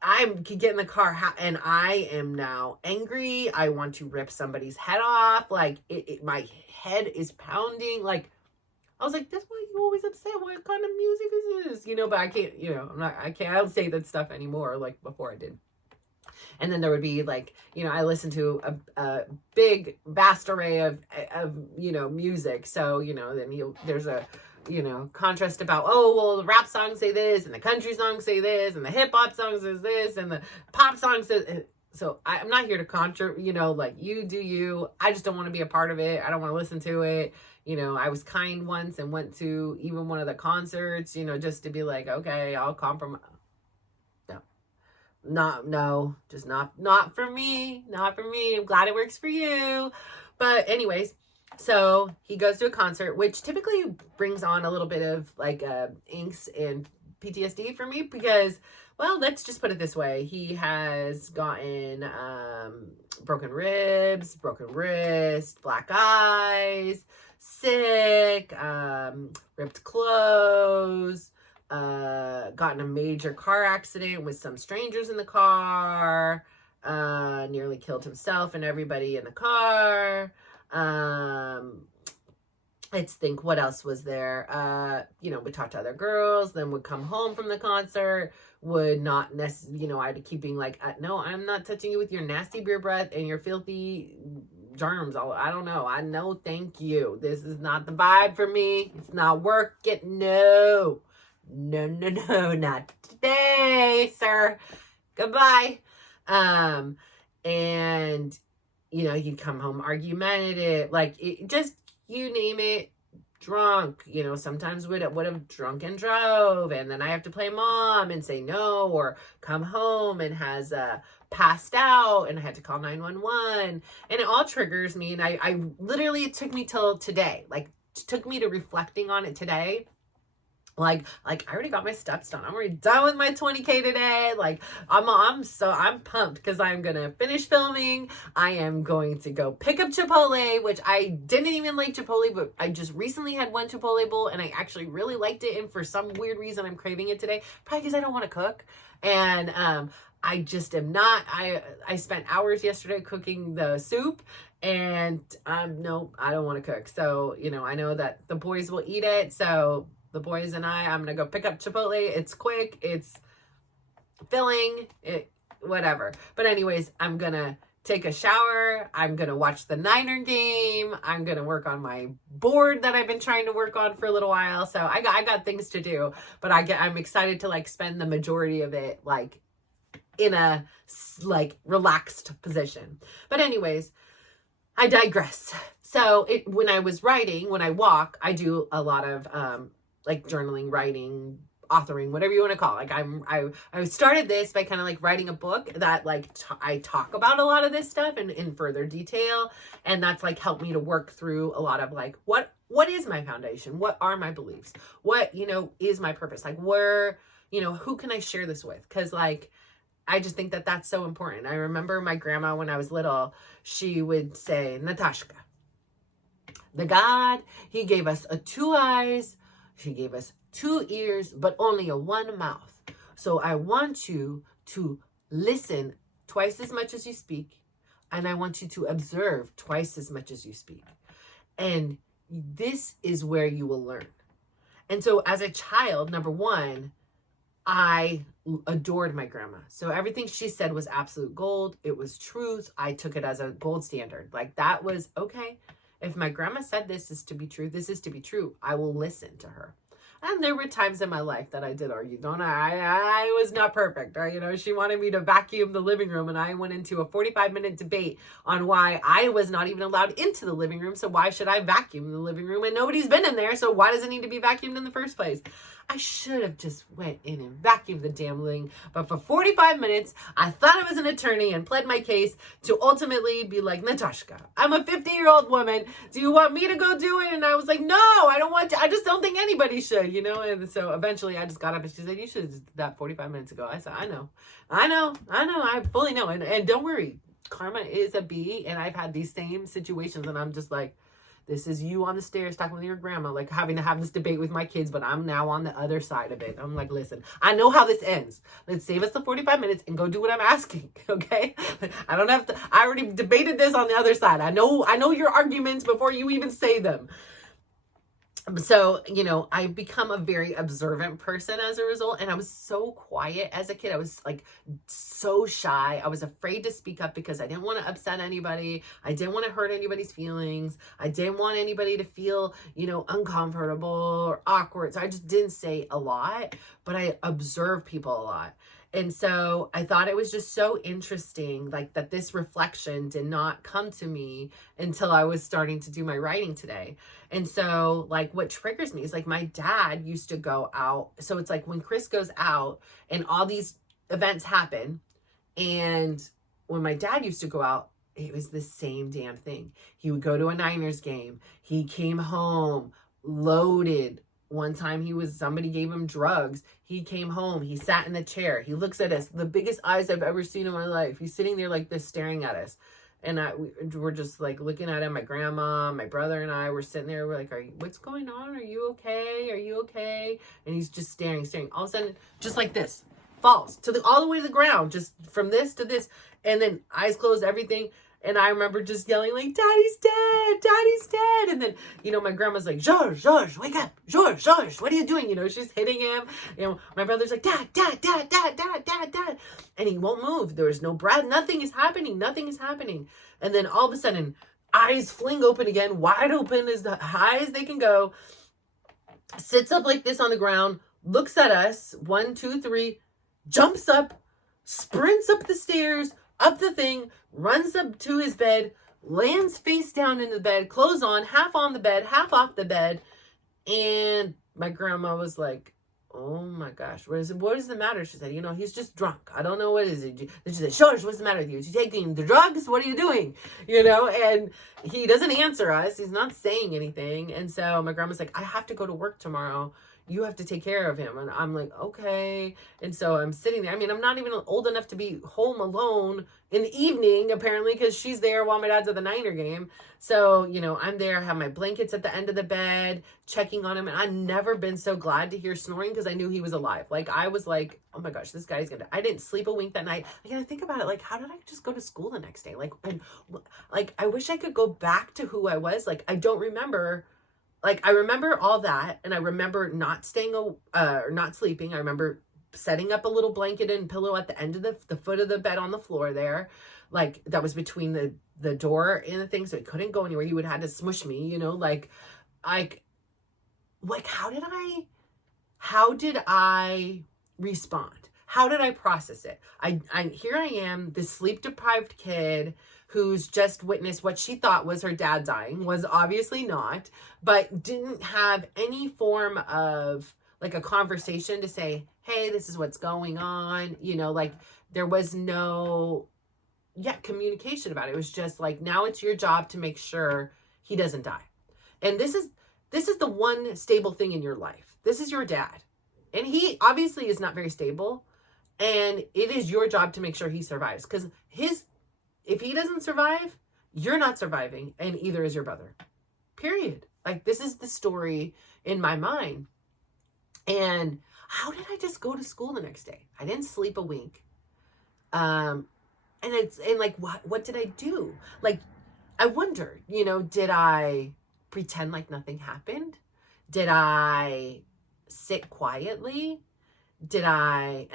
I could get in the car and I am now angry. I want to rip somebody's head off. Like, my head is pounding. Like, I was like, that's why you always upset. What kind of music is this? You know, but I can't, I don't say that stuff anymore like before I did. And then there would be like, I listen to a big, vast array of music. So, then there's a, contrast about, oh, well, the rap songs say this, and the country songs say this, and the hip hop songs is this, and the pop songs say. So I'm not here to like, you do you. I just don't want to be a part of it. I don't want to listen to it. I was kind once and went to even one of the concerts, just to be like, okay, I'll compromise. Just not for me. Not for me. I'm glad it works for you. But anyways, so he goes to a concert, which typically brings on a little bit of like angst and PTSD for me because, well, let's just put it this way. He has gotten broken ribs, broken wrist, black eyes, sick, ripped clothes, gotten a major car accident with some strangers in the car, nearly killed himself and everybody in the car. Let's think, what else was there? We talked to other girls, then would come home from the concert, would not necessarily, I'd keep being like, no, I'm not touching you with your nasty beer breath and your filthy germs. I don't know. I know. Thank you. This is not the vibe for me. It's not working. No, not today, sir. Goodbye. And you'd come home argumentative, like it just, you name it, drunk, sometimes would have drunk and drove, and then I have to play mom and say no, or come home and has passed out and I had to call 911, and it all triggers me. And I literally, it took me till today, like it took me to reflecting on it today. Like I already got my steps done. I'm already done with my 20K today. Like I'm pumped because I'm going to finish filming. I am going to go pick up Chipotle, which I didn't even like Chipotle, but I just recently had one Chipotle bowl and I actually really liked it. And for some weird reason, I'm craving it today. Probably because I don't want to cook. And, I just am not. I spent hours yesterday cooking the soup, and no, I don't want to cook. So, I know that the boys will eat it. So the boys and I'm going to go pick up Chipotle. It's quick. It's filling. Whatever. But anyways, I'm going to take a shower. I'm going to watch the Niner game. I'm going to work on my board that I've been trying to work on for a little while. So I got things to do, but I'm excited to like spend the majority of it like in a like relaxed position. But anyways, I digress. So when I was writing, when I walk, I do a lot of like journaling, writing, authoring, whatever you want to call it. Like I started this by kind of like writing a book that like I talk about a lot of this stuff in further detail, and that's like helped me to work through a lot of like what is my foundation, what are my beliefs, what is my purpose, like where who can I share this with, because like I just think that that's so important. I remember my grandma when I was little, she would say, Natashka, the God, he gave us 2 eyes, She gave us 2 ears, but only a 1 mouth. So I want you to listen twice as much as you speak, and I want you to observe twice as much as you speak. And this is where you will learn. And so as a child, number one, I adored my grandma. So everything she said was absolute gold. It was truth. I took it as a gold standard. Like, that was okay. If my grandma said this is to be true, this is to be true, I will listen to her. And there were times in my life that I did argue. I was not perfect. Or, she wanted me to vacuum the living room, and I went into a 45-minute debate on why I was not even allowed into the living room. So why should I vacuum the living room? And nobody's been in there, so why does it need to be vacuumed in the first place? I should have just went in and vacuumed the damn thing. But for 45 minutes, I thought I was an attorney and pled my case to ultimately be like, Natashka, I'm a 50-year-old woman. Do you want me to go do it? And I was like, no, I don't want to. I just don't think anybody should, And so eventually I just got up and she said, you should have did that 45 minutes ago. I said, I know. I fully know. And don't worry, karma is a bee. And I've had these same situations, and I'm just like, this is you on the stairs talking with your grandma, like having to have this debate with my kids, but I'm now on the other side of it. I'm like, listen, I know how this ends. Let's save us the 45 minutes and go do what I'm asking, okay? I don't have to, I already debated this on the other side. I know your arguments before you even say them. So, I've become a very observant person as a result. And I was so quiet as a kid. I was like so shy. I was afraid to speak up because I didn't want to upset anybody. I didn't want to hurt anybody's feelings. I didn't want anybody to feel, uncomfortable or awkward. So I just didn't say a lot, but I observed people a lot. And so I thought it was just so interesting, like, that this reflection did not come to me until I was starting to do my writing today. And so, like, what triggers me is, like, my dad used to go out. So it's like when Chris goes out and all these events happen. And when my dad used to go out, it was the same damn thing. He would go to a Niners game. He came home loaded. One time somebody gave him drugs. He came home. He sat in the chair. He looks at us, the biggest eyes I've ever seen in my life. He's sitting there like this, staring at us. And we're just like looking at him. My grandma, my brother, and I were sitting there. We're like, what's going on? Are you okay? Are you okay? And he's just staring. All of a sudden, just like this, falls all the way to the ground, just from this to this. And then eyes closed, everything. And I remember just yelling like, Daddy's dead, Daddy's dead. And then, my grandma's like, George, wake up. George, what are you doing? She's hitting him. My brother's like, Dad. And he won't move. There is no breath. Nothing is happening. And then all of a sudden, eyes fling open again, wide open as high as they can go. Sits up like this on the ground, looks at us, 1, 2, 3, jumps up, sprints up the stairs, up the thing, runs up to his bed, lands face down in the bed, clothes on, half on the bed, half off the bed. And my grandma was like, oh my gosh, what is the matter? She said, he's just drunk. I don't know what is it. Then she said, George, what's the matter with you? Is he taking the drugs? What are you doing? And he doesn't answer us. He's not saying anything. And so my grandma's like, I have to go to work tomorrow. You have to take care of him. And I'm like, okay. And so I'm sitting there. I mean, I'm not even old enough to be home alone in the evening, apparently, because she's there while my dad's at the Niner game. So, I'm there, I have my blankets at the end of the bed, checking on him. And I've never been so glad to hear snoring because I knew he was alive. Like, I was like, oh my gosh, this guy's I didn't sleep a wink that night. I gotta think about it. Like, how did I just go to school the next day? I wish I could go back to who I was. Like, I don't remember. Like, I remember all that, and I remember not sleeping. I remember setting up a little blanket and pillow at the end of the foot of the bed on the floor there. Like, that was between the door and the thing, so he couldn't go anywhere. He would have had to smush me, how did I respond? How did I process it? Here I am, this sleep-deprived kid who's just witnessed what she thought was her dad dying, was obviously not, but didn't have any form of like a conversation to say, hey, this is what's going on. There was no communication about it. It was just like, now it's your job to make sure he doesn't die. And this is the one stable thing in your life. This is your dad. And he obviously is not very stable. And it is your job to make sure he survives. Because if he doesn't survive, you're not surviving, and either is your brother. Period. Like, this is the story in my mind. And how did I just go to school the next day? I didn't sleep a wink. And like, what did I do? Like, I wonder, did I pretend like nothing happened? Did I sit quietly? And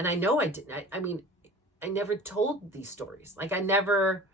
I know I didn't. I mean, I never told these stories. Like, I never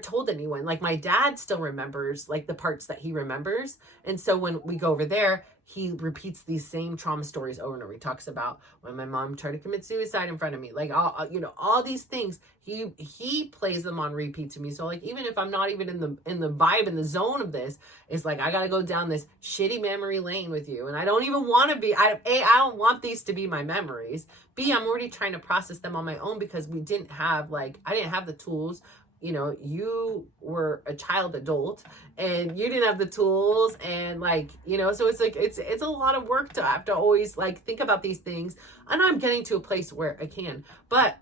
told anyone. Like, my dad still remembers, like, the parts that he remembers. And so when we go over there, he repeats these same trauma stories over and over. He talks about when my mom tried to commit suicide in front of me, like, all these things. He plays them on repeat to me. So, like, even if I'm not even in the vibe, in the zone of this, it's like, I got to go down this shitty memory lane with you. And I don't even want to be, I don't want these to be my memories. B, I'm already trying to process them on my own because I didn't have the tools. You were a child adult and you didn't have the tools, and so it's like, it's a lot of work to have to always like think about these things. And I'm getting to a place where I can, but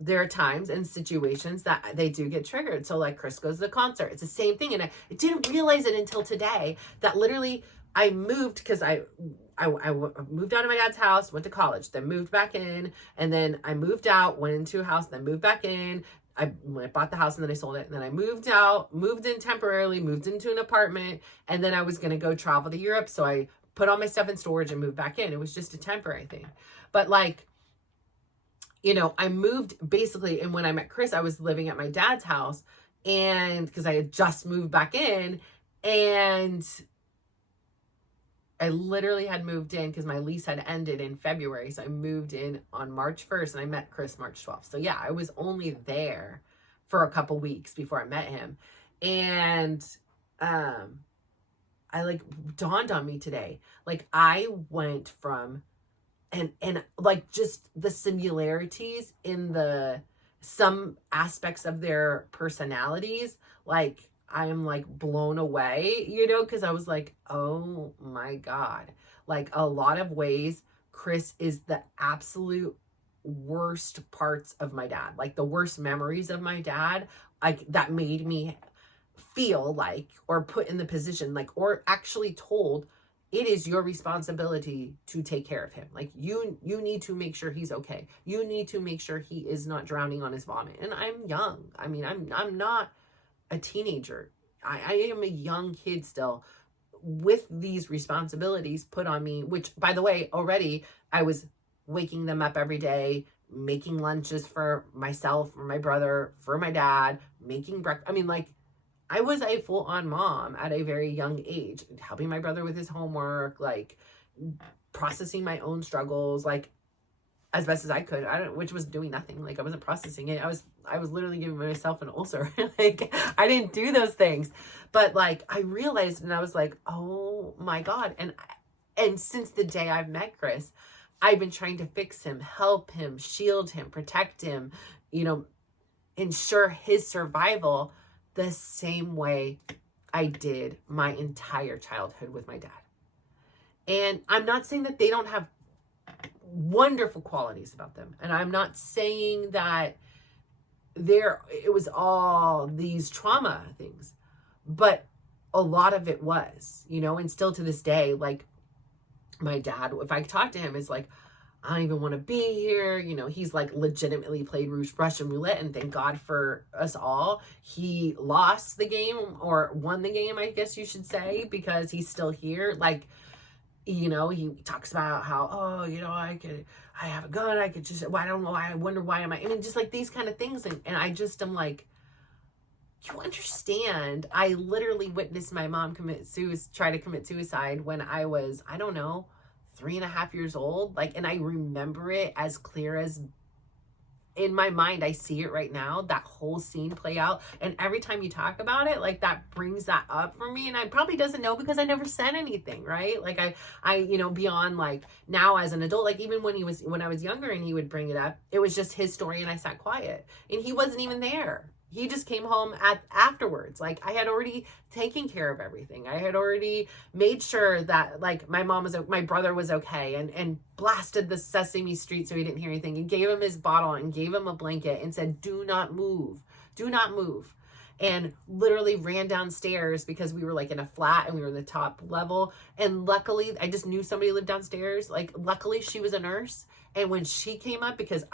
there are times and situations that they do get triggered. So like, Chris goes to the concert. It's the same thing. And I didn't realize it until today that literally I moved because I moved out of my dad's house, went to college, then moved back in, and then I moved out, went into a house, then moved back in. I bought the house and then I sold it. And then I moved out, moved in temporarily, moved into an apartment. And then I was going to go travel to Europe. So I put all my stuff in storage and moved back in. It was just a temporary thing. But like, I moved basically. And when I met Chris, I was living at my dad's house, and because I had just moved back in, and I literally had moved in because my lease had ended in February. So I moved in on March 1st and I met Chris March 12th. So yeah, I was only there for a couple weeks before I met him. And I like dawned on me today. Like, I went from and like just the similarities in some aspects of their personalities, like I am like blown away, because I was like, oh my God. Like, a lot of ways, Chris is the absolute worst parts of my dad, like the worst memories of my dad, like that made me feel like, or put in the position, like, or actually told, it is your responsibility to take care of him. Like, you need to make sure he's okay. You need to make sure he is not drowning on his vomit. And I'm young. I mean, I'm not a teenager. I am a young kid still with these responsibilities put on me, which, by the way, already I was waking them up every day, making lunches for myself, for my brother, for my dad, making breakfast. I mean, like, I was a full-on mom at a very young age, helping my brother with his homework, like processing my own struggles, like as best as I could. Which was doing nothing. Like, I wasn't processing it. I was literally giving myself an ulcer. Like, I didn't do those things. But like, I realized, and I was like, oh my God. And since the day I've met Chris, I've been trying to fix him, help him, shield him, protect him, ensure his survival the same way I did my entire childhood with my dad. And I'm not saying that they don't have wonderful qualities about them. And I'm not saying that it was all these trauma things, but a lot of it was, and still to this day, like, my dad, if I talk to him, is like, I don't even want to be here. He's like legitimately played Russian roulette, and thank God for us all. He lost the game, or won the game, I guess you should say, because he's still here. Like, he talks about how, I have a gun. I could just, I don't know. I wonder why am I mean, just like these kind of things. And I just am like, you understand, I literally witnessed my mom try to commit suicide when I was, I don't know, 3.5 years old. Like, and I remember it as clear as in my mind. I see it right now, that whole scene play out. And every time you talk about it, like, that brings that up for me. And I probably doesn't know because I never said anything, right? Like, I beyond, like, now as an adult, like, even when I was younger and he would bring it up, it was just his story and I sat quiet and he wasn't even there. He just came home afterwards. Like, I had already taken care of everything. I had already made sure that, like, my brother was okay, and blasted the Sesame Street so he didn't hear anything, and gave him his bottle and gave him a blanket and said, do not move. Do not move. and literally ran downstairs because we were like in a flat and we were in the top level. And luckily, I just knew somebody lived downstairs. Like, luckily she was a nurse. And when she came up, because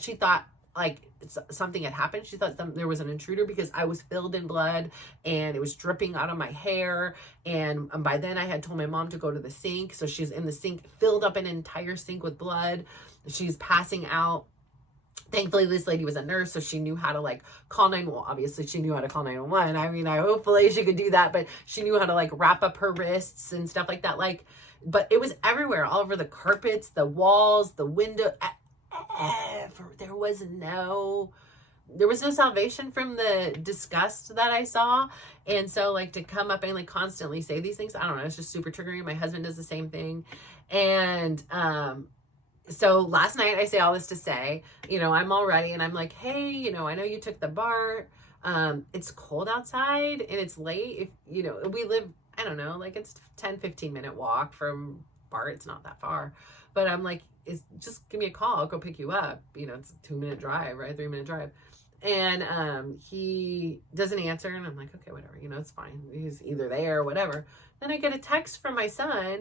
she thought like something had happened. She thought there was an intruder because I was filled in blood and it was dripping out of my hair. And by then I had told my mom to go to the sink. So she's in the sink, filled up an entire sink with blood. She's passing out. Thankfully, this lady was a nurse, so she knew how to like call 911. Obviously, she knew how to call 911. I mean, hopefully she could do that, but she knew how to like wrap up her wrists and stuff like that. Like, but it was everywhere, all over the carpets, the walls, the window. There was no salvation from the disgust that I saw. And so like to come up and like constantly say these things, I don't know, it's just super triggering. My husband does the same thing. And so last night, I say all this to say, I'm all ready and I'm like, hey, I know you took the BART. It's cold outside and it's late. If, we live, I don't know, like it's 10-15 minute walk from BART. It's not that far, but I'm like, just give me a call. I'll go pick you up. It's a 2-minute drive, right? 3-minute drive. And he doesn't answer. And I'm like, okay, whatever, it's fine. He's either there or whatever. Then I get a text from my son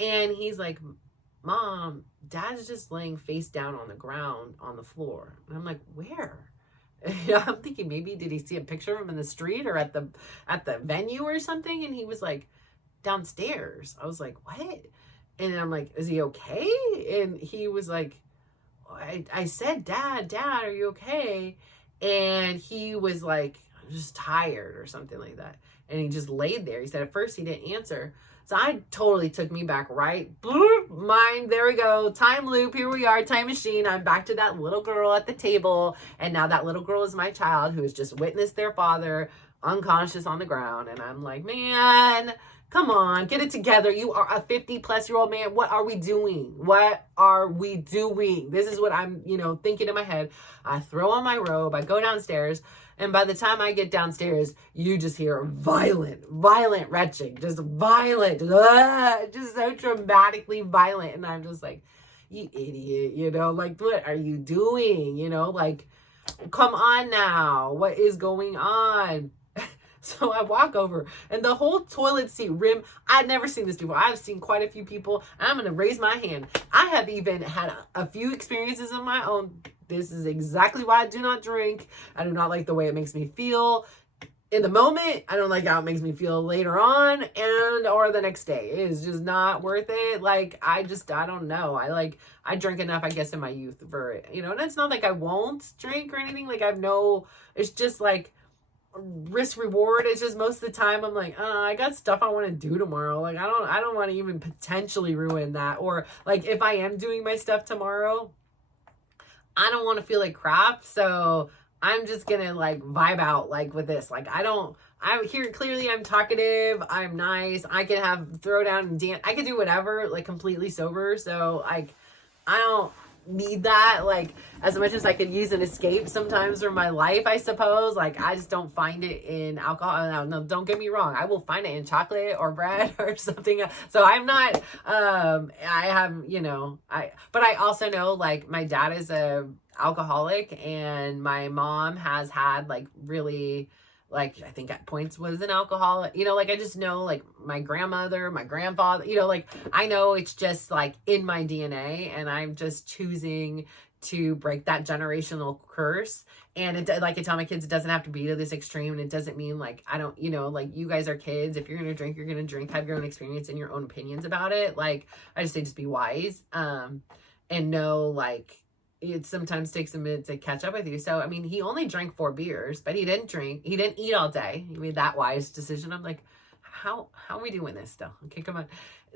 and he's like, Mom, Dad's just laying face down on the ground on the floor. And I'm like, where? I'm thinking maybe did he see a picture of him in the street or at the venue or something? And he was like, downstairs. I was like, what? And I'm like, is he okay? And he was like, I said, Dad, are you okay? And he was like, I'm just tired or something like that. And he just laid there. He said at first he didn't answer. So I totally took me back, right? Mind, there we go. Time loop, here we are, time machine. I'm back to that little girl at the table. And now that little girl is my child who has just witnessed their father unconscious on the ground. And I'm like, man, come on, get it together. You are a 50-plus-year-old man. What are we doing? What are we doing? This is what I'm, thinking in my head. I throw on my robe. I go downstairs. And by the time I get downstairs, you just hear violent retching, just violent, just so dramatically violent. And I'm just like, you idiot, like, what are you doing? Like, come on now. What is going on? So I walk over and the whole toilet seat rim, I'd never seen this before. I've seen quite a few people. I'm going to raise my hand. I have even had a few experiences of my own. This is exactly why I do not drink. I do not like the way it makes me feel in the moment. I don't like how it makes me feel later on or the next day. It is just not worth it. Like, I don't know. I drank enough, I guess, in my youth for it, and it's not like I won't drink or anything. Like, it's just like, risk reward. It's just most of the time I'm like, I got stuff I want to do tomorrow. Like, I don't want to even potentially ruin that. Or like, if I am doing my stuff tomorrow, I don't want to feel like crap. So I'm just gonna like vibe out like with this. Like, I'm here clearly. I'm talkative. I'm nice. I can throw down and dance. I can do whatever, like completely sober. So like, I don't need that, like, as much as I could use an escape sometimes from my life, I suppose. Like, I just don't find it in alcohol. No, don't get me wrong, I will find it in chocolate or bread or something. So I'm not I have, but I also know, like, my dad is a alcoholic and my mom has had like really, like, I think at points was an alcoholic, like, I just know, like, my grandmother, my grandfather, like, I know it's just like in my DNA and I'm just choosing to break that generational curse. And like I tell my kids, it doesn't have to be to this extreme. And it doesn't mean like, I don't, like, you guys are kids. If you're going to drink, you're going to drink, have your own experience and your own opinions about it. Like, I just say, just be wise, and know, like, it sometimes takes a minute to catch up with you. So, I mean, he only drank 4 beers, but he didn't eat all day. He made that wise decision. I'm like, how are we doing this still? Okay, come on.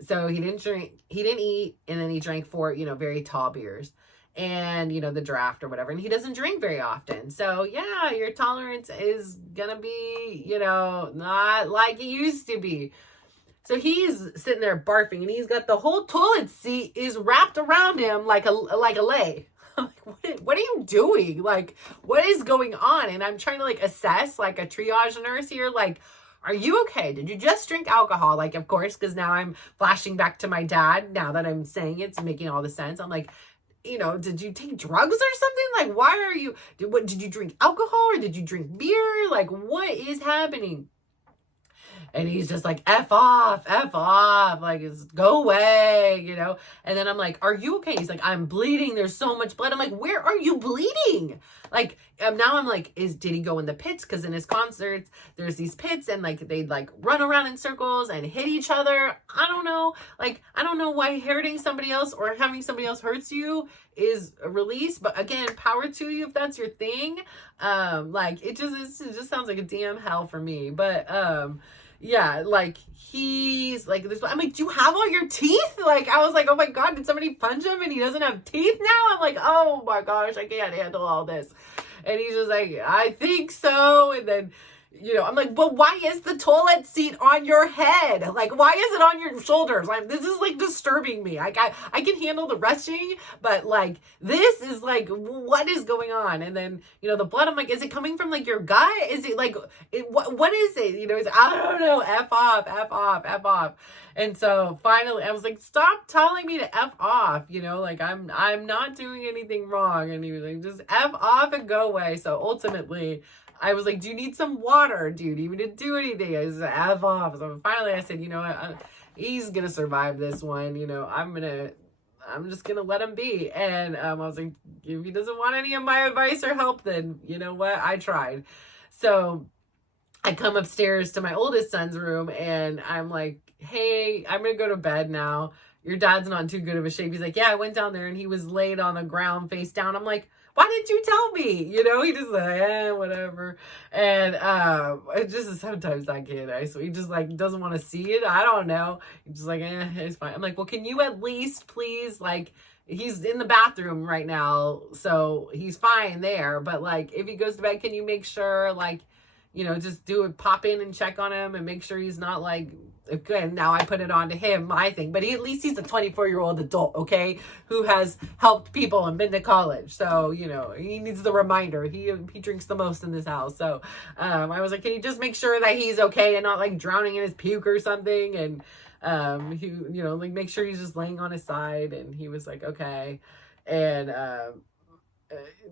So he didn't drink, he didn't eat, and then he drank 4, very tall beers and, the draft or whatever. And he doesn't drink very often. So yeah, your tolerance is gonna be, not like it used to be. So he's sitting there barfing and he's got the whole toilet seat is wrapped around him like a lei. I'm like, what are you doing? Like, what is going on? And I'm trying to like assess, like a triage nurse here. Like, are you okay? Did you just drink alcohol? Like, of course, because now I'm flashing back to my dad. Now that I'm saying it's making all the sense. I'm like, did you take drugs or something? Like, why are you, did you drink alcohol or did you drink beer? Like, what is happening? And he's just like, F off, like, go away, And then I'm like, are you okay? He's like, I'm bleeding. There's so much blood. I'm like, where are you bleeding? Like, now I'm like, did he go in the pits? Because in his concerts, there's these pits and like, they'd like run around in circles and hit each other. I don't know. Like, I don't know why hurting somebody else or having somebody else hurts you is a release. But again, power to you if that's your thing. Like, it just sounds like a damn hell for me. But, yeah, like, he's like, I'm like, do you have all your teeth? Like, I was like, oh my God, did somebody punch him and he doesn't have teeth now? I'm like, oh my gosh, I can't handle all this. And he's just like, I think so. And then, I'm like, well, why is the toilet seat on your head? Like, why is it on your shoulders? This is like disturbing me. I can handle the rushing, but like, this is like, what is going on? And then, the blood, I'm like, is it coming from like your gut? Is it like, what is it? He's like, I don't know, F off. And so finally I was like, stop telling me to F off, like I'm not doing anything wrong. And he was like, just F off and go away. So ultimately, I was like, do you need some water? Do you need me to do anything? I said, F off. So finally I said, what? He's going to survive this one. I'm just going to let him be. And I was like, if he doesn't want any of my advice or help, then you know what? I tried. So I come upstairs to my oldest son's room and I'm like, hey, I'm going to go to bed now. Your dad's not in too good of a shape. He's like, yeah, I went down there and he was laid on the ground face down. I'm like, why didn't you tell me? He just like, whatever. And it just sometimes that kid, he just like doesn't want to see it. I don't know. He's just like, it's fine. I'm like, well, can you at least please, like, he's in the bathroom right now, so he's fine there. But like, if he goes to bed, can you make sure, like, just pop in and check on him and make sure he's not like, again, now I put it on to him, my thing, but at least he's a 24-year-old adult, okay, who has helped people and been to college. So, he needs the reminder. He drinks the most in this house. So, I was like, can you just make sure that he's okay and not like drowning in his puke or something? And, he, like make sure he's just laying on his side. And he was like, okay. And,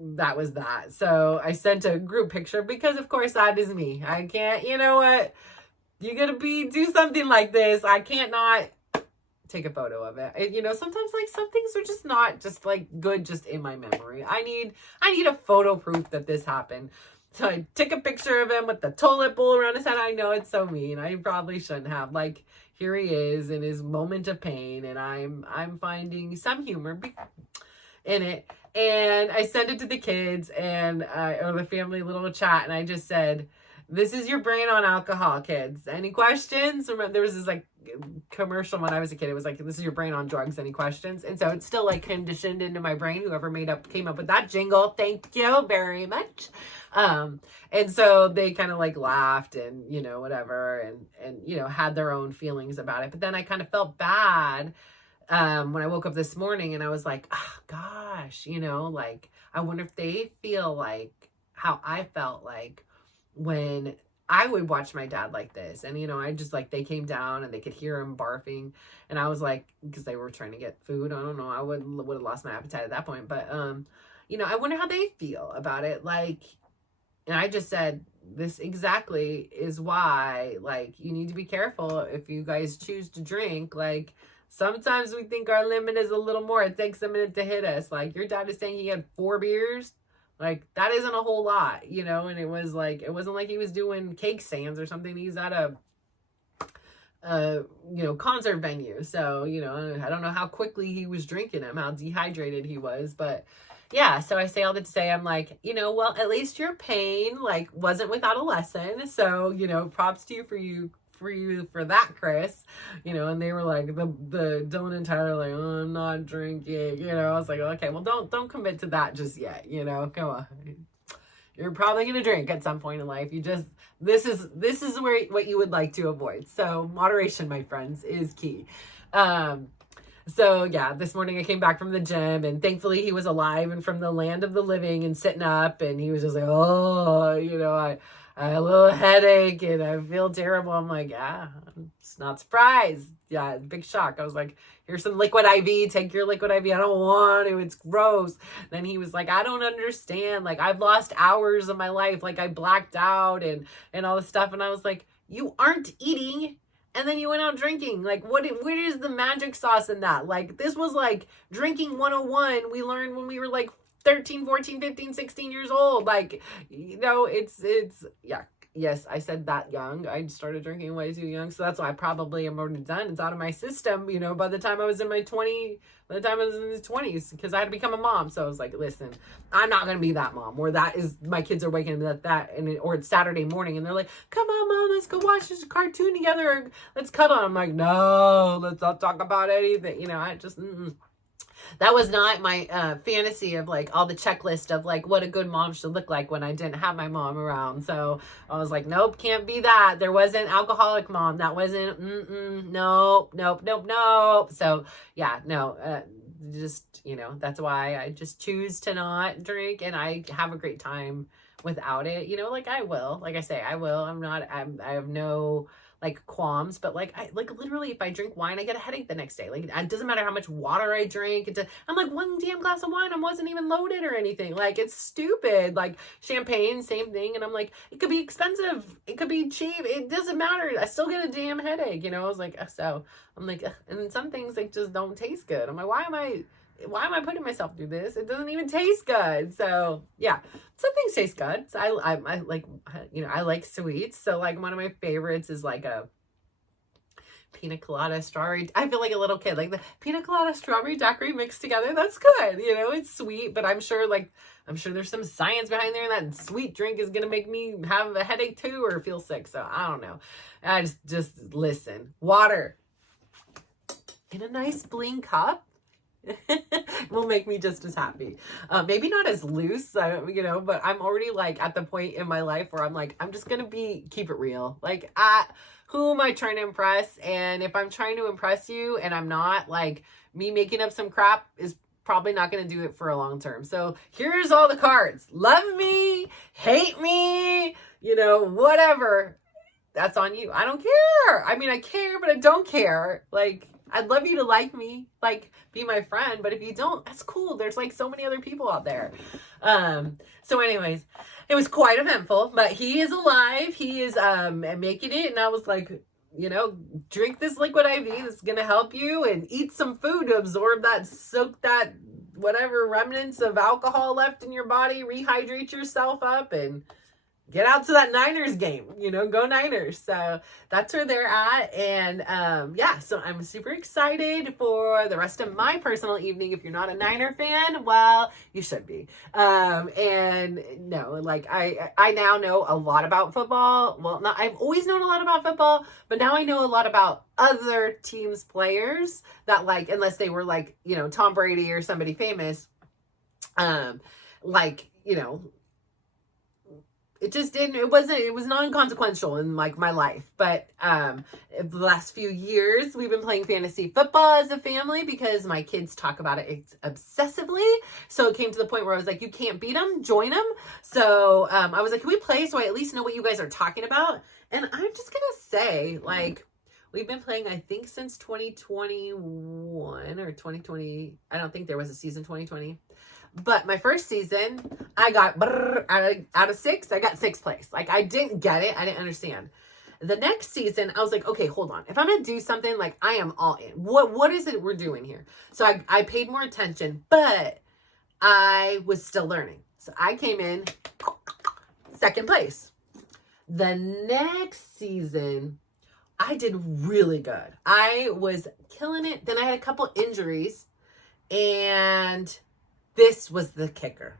that was that. So I sent a group picture because of course that is me. I can't, what? You're going to do something like this. I can't not take a photo of it. Sometimes like some things are just not just like good just in my memory. I need a photo proof that this happened. So I took a picture of him with the toilet bowl around his head. I know it's so mean. I probably shouldn't have. Like, here he is in his moment of pain and I'm finding some humor in it. And I sent it to the kids and or the family little chat, and I just said, this is your brain on alcohol, kids. Any questions? Remember, there was this like commercial when I was a kid. It was like, this is your brain on drugs. Any questions? And so it's still like conditioned into my brain. Whoever came up with that jingle, thank you very much. And so they kind of like laughed and, whatever, and had their own feelings about it. But then I kind of felt bad when I woke up this morning and I was like, oh gosh, like, I wonder if they feel like how I felt like when I would watch my dad like this. And, I just like, they came down and they could hear him barfing. And I was like, because they were trying to get food. I don't know. I would have lost my appetite at that point. But, I wonder how they feel about it. Like, and I just said, this exactly is why, like, you need to be careful if you guys choose to drink. Like, sometimes we think our limit is a little more. It takes a minute to hit us. Like, your dad is saying he had 4 beers. Like, that isn't a whole lot, and it was like, it wasn't like he was doing cake stands or something. He's at a concert venue. So, I don't know how quickly he was drinking them, how dehydrated he was, but yeah. So I say all that to say, I'm like, well, at least your pain, like, wasn't without a lesson. So, props to you for that, Chris, and they were like, the Dylan and Tyler, like, oh, I'm not drinking, I was like, okay, well, don't commit to that just yet, come on, you're probably gonna drink at some point in life. This is where what you would like to avoid. So moderation, my friends, is key. So yeah, this morning I came back from the gym and thankfully he was alive and from the land of the living and sitting up, and he was just like, oh, I have a little headache and I feel terrible. I'm like, yeah, I'm just not surprised. Yeah, big shock. I was like, here's some liquid IV. Take your liquid IV. I don't want to. It's gross. Then he was like, I don't understand. Like, I've lost hours of my life. Like, I blacked out and all this stuff. And I was like, you aren't eating. And then you went out drinking. Like, what is the magic sauce in that? Like, this was like drinking 101 we learned when we were like 13, 14, 15, 16 years old. Like, yeah. Yes, I said that young. I started drinking way too young. So that's why I probably am already done. It's out of my system, by the time I was in my 20s, because I had to become a mom. So I was like, listen, I'm not going to be that mom where my kids are waking up or it's Saturday morning and they're like, come on, Mom, let's go watch this cartoon together. Or let's cuddle. I'm like, no, let's not talk about anything. I just, that was not my fantasy of like all the checklist of like what a good mom should look like when I didn't have my mom around. So I was like, nope, can't be that. There wasn't alcoholic mom. That wasn't, nope. So yeah, no, just, that's why I just choose to not drink and I have a great time without it. Like I will, like I say, I will. I have no like qualms, but like literally if I drink wine, I get a headache the next day. Like it doesn't matter how much water I drink. I'm like one damn glass of wine. I wasn't even loaded or anything. Like it's stupid. Like champagne, same thing. And I'm like, it could be expensive. It could be cheap. It doesn't matter. I still get a damn headache. I was like, so I'm like, and then some things like just don't taste good. I'm like, why am I putting myself through this? It doesn't even taste good. So yeah, some things taste good. So I like, I like sweets. So like one of my favorites is like a pina colada strawberry. I feel like a little kid, like the pina colada strawberry daiquiri mixed together. That's good. It's sweet, but I'm sure there's some science behind there. And that sweet drink is going to make me have a headache too, or feel sick. So I don't know. I just listen, water in a nice bling cup will make me just as happy. Maybe not as loose, but I'm already like at the point in my life where I'm like, I'm just going to keep it real. Like, who am I trying to impress? And if I'm trying to impress you and I'm not, like, me making up some crap is probably not going to do it for a long term. So here's all the cards. Love me, hate me, whatever. That's on you. I don't care. I mean, I care, but I don't care. Like, I'd love you to like me, like be my friend. But if you don't, that's cool. There's like so many other people out there. So anyways, it was quite eventful, but he is alive. He is making it. And I was like, drink this liquid IV. This is going to help you, and eat some food to absorb soak that whatever remnants of alcohol left in your body, rehydrate yourself up, and get out to that Niners game, go Niners. So that's where they're at. And yeah, so I'm super excited for the rest of my personal evening. If you're not a Niner fan, well, you should be. And no, like I now know a lot about football. Well, I've always known a lot about football, but now I know a lot about other teams' players that, like, unless they were like, Tom Brady or somebody famous, it was non-consequential in like my life. But the last few years we've been playing fantasy football as a family because my kids talk about it obsessively. So it came to the point where I was like, you can't beat them, join them. So I was like, can we play so I at least know what you guys are talking about? And I'm just gonna say, like, we've been playing, I think, since 2021 or 2020. I don't think there was a season 2020. But my first season, I got out of 6, I got 6th place. Like, I didn't get it. I didn't understand. The next season, I was like, okay, hold on. If I'm going to do something, like, I am all in. What is it we're doing here? So I paid more attention, but I was still learning. So I came in 2nd place. The next season, I did really good. I was killing it. Then I had a couple injuries, and this was the kicker.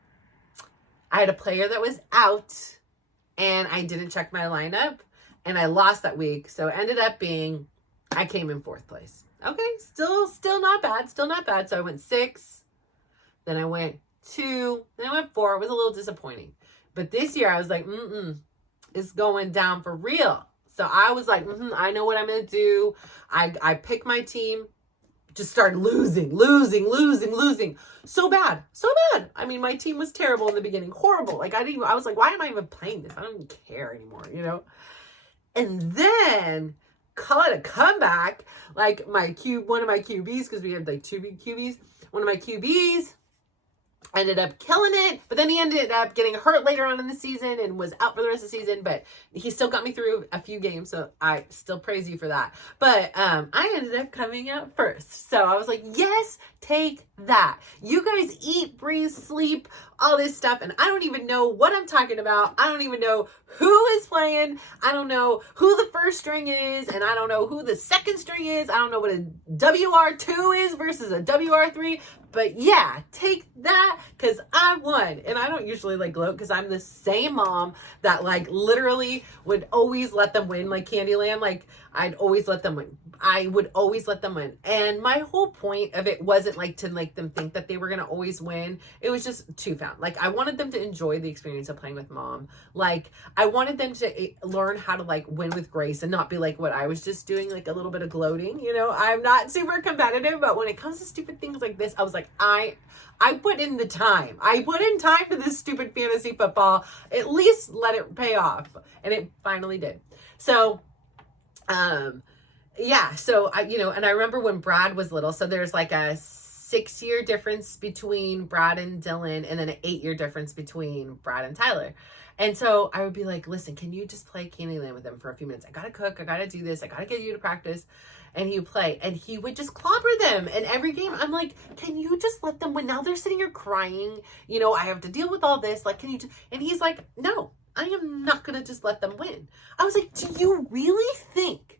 I had a player that was out, and I didn't check my lineup, and I lost that week. So it ended up being, I came in 4th place. Okay, still not bad. Still not bad. So I went 6, then I went 2, then I went 4. It was a little disappointing. But this year I was like, it's going down for real. So I was like, I know what I'm going to do. I pick my team just started losing. So bad. I mean, my team was terrible in the beginning. Horrible. Like, I was like, why am I even playing this? I don't even care anymore, you know? And then call it a comeback. Like one of my QBs, because we had like two big QBs, one of my QBs ended up killing it, but then he ended up getting hurt later on in the season and was out for the rest of the season, but he still got me through a few games, so I still praise you for that. But I ended up coming out first, so I was like, yes, take that. You guys eat, breathe, sleep, all this stuff, and I don't even know what I'm talking about. I don't even know who is playing. I don't know who the first string is, and I don't know who the second string is. I don't know what a WR2 is versus a WR3. But yeah, take that, because I won. And I don't usually like gloat, because I'm the same mom that like literally would always let them win, like Candyland. Like I'd always let them win. I would always let them win. And my whole point of it wasn't like to make them think that they were going to always win. It was just too fun. Like I wanted them to enjoy the experience of playing with mom. Like I wanted them to learn how to like win with grace and not be like what I was just doing, like a little bit of gloating. You know, I'm not super competitive, but when it comes to stupid things like this, I was like, I put in the time. I put in time to this stupid fantasy football. At least let it pay off. And it finally did. So, yeah, so and I remember when Brad was little, so there's like a 6-year difference between Brad and Dylan, and then an 8-year difference between Brad and Tyler. And so I would be like, listen, can you just play Candyland with them for a few minutes? I gotta cook, I gotta do this, I gotta get you to practice. And he would play, and he would just clobber them. And every game, I'm like, can you just let them win? Now they're sitting here crying. You know, I have to deal with all this. Like, can you just, and he's like, no, I am not gonna just let them win. I was like, do you really think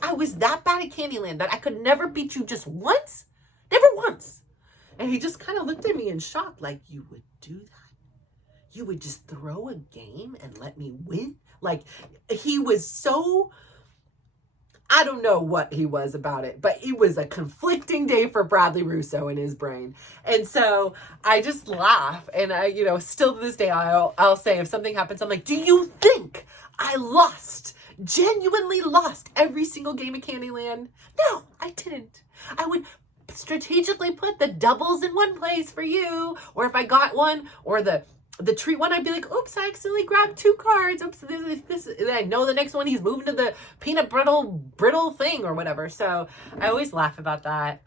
I was that bad at Candyland that I could never beat you just once? Never once. And he just kind of looked at me in shock, like, you would do that? You would just throw a game and let me win? Like, he was so, I don't know what he was about it, but it was a conflicting day for Bradley Russo in his brain. And so I just laugh. And I, still to this day, I'll say if something happens, I'm like, do you think I genuinely lost every single game of Candyland? No, I didn't. I would strategically put the doubles in one place for you. Or if I got one, or the treat one, I'd be like, oops, I accidentally grabbed 2 cards. Oops, this. And I know the next one he's moving to the peanut brittle thing or whatever. So I always laugh about that.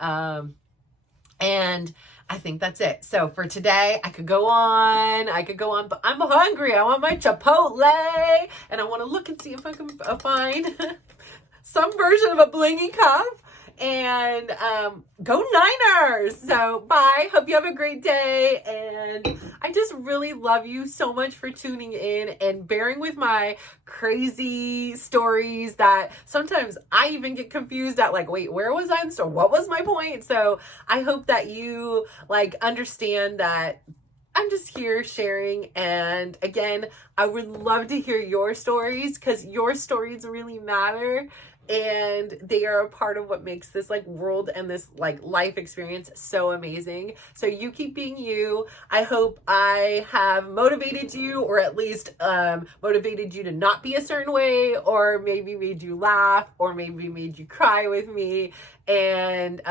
And I think that's it. So for today, I could go on, but I'm hungry. I want my Chipotle, and I want to look and see if I can find some version of a blingy cup. And go Niners. So bye. Hope you have a great day. And I just really love you so much for tuning in and bearing with my crazy stories that sometimes I even get confused at, like, wait, where was I in the story? What was my point? So I hope that you understand that I'm just here sharing. And again, I would love to hear your stories, because your stories really matter. And they are a part of what makes this world and this life experience so amazing. So you keep being you. I hope I have motivated you, or at least motivated you to not be a certain way, or maybe made you laugh, or maybe made you cry with me. And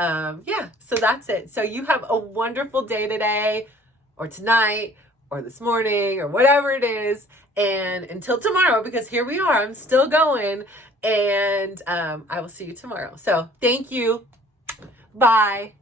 yeah, so that's it. So you have a wonderful day today, or tonight, or this morning, or whatever it is. And until tomorrow, because here we are, I'm still going. And I will see you tomorrow. So thank you. Bye.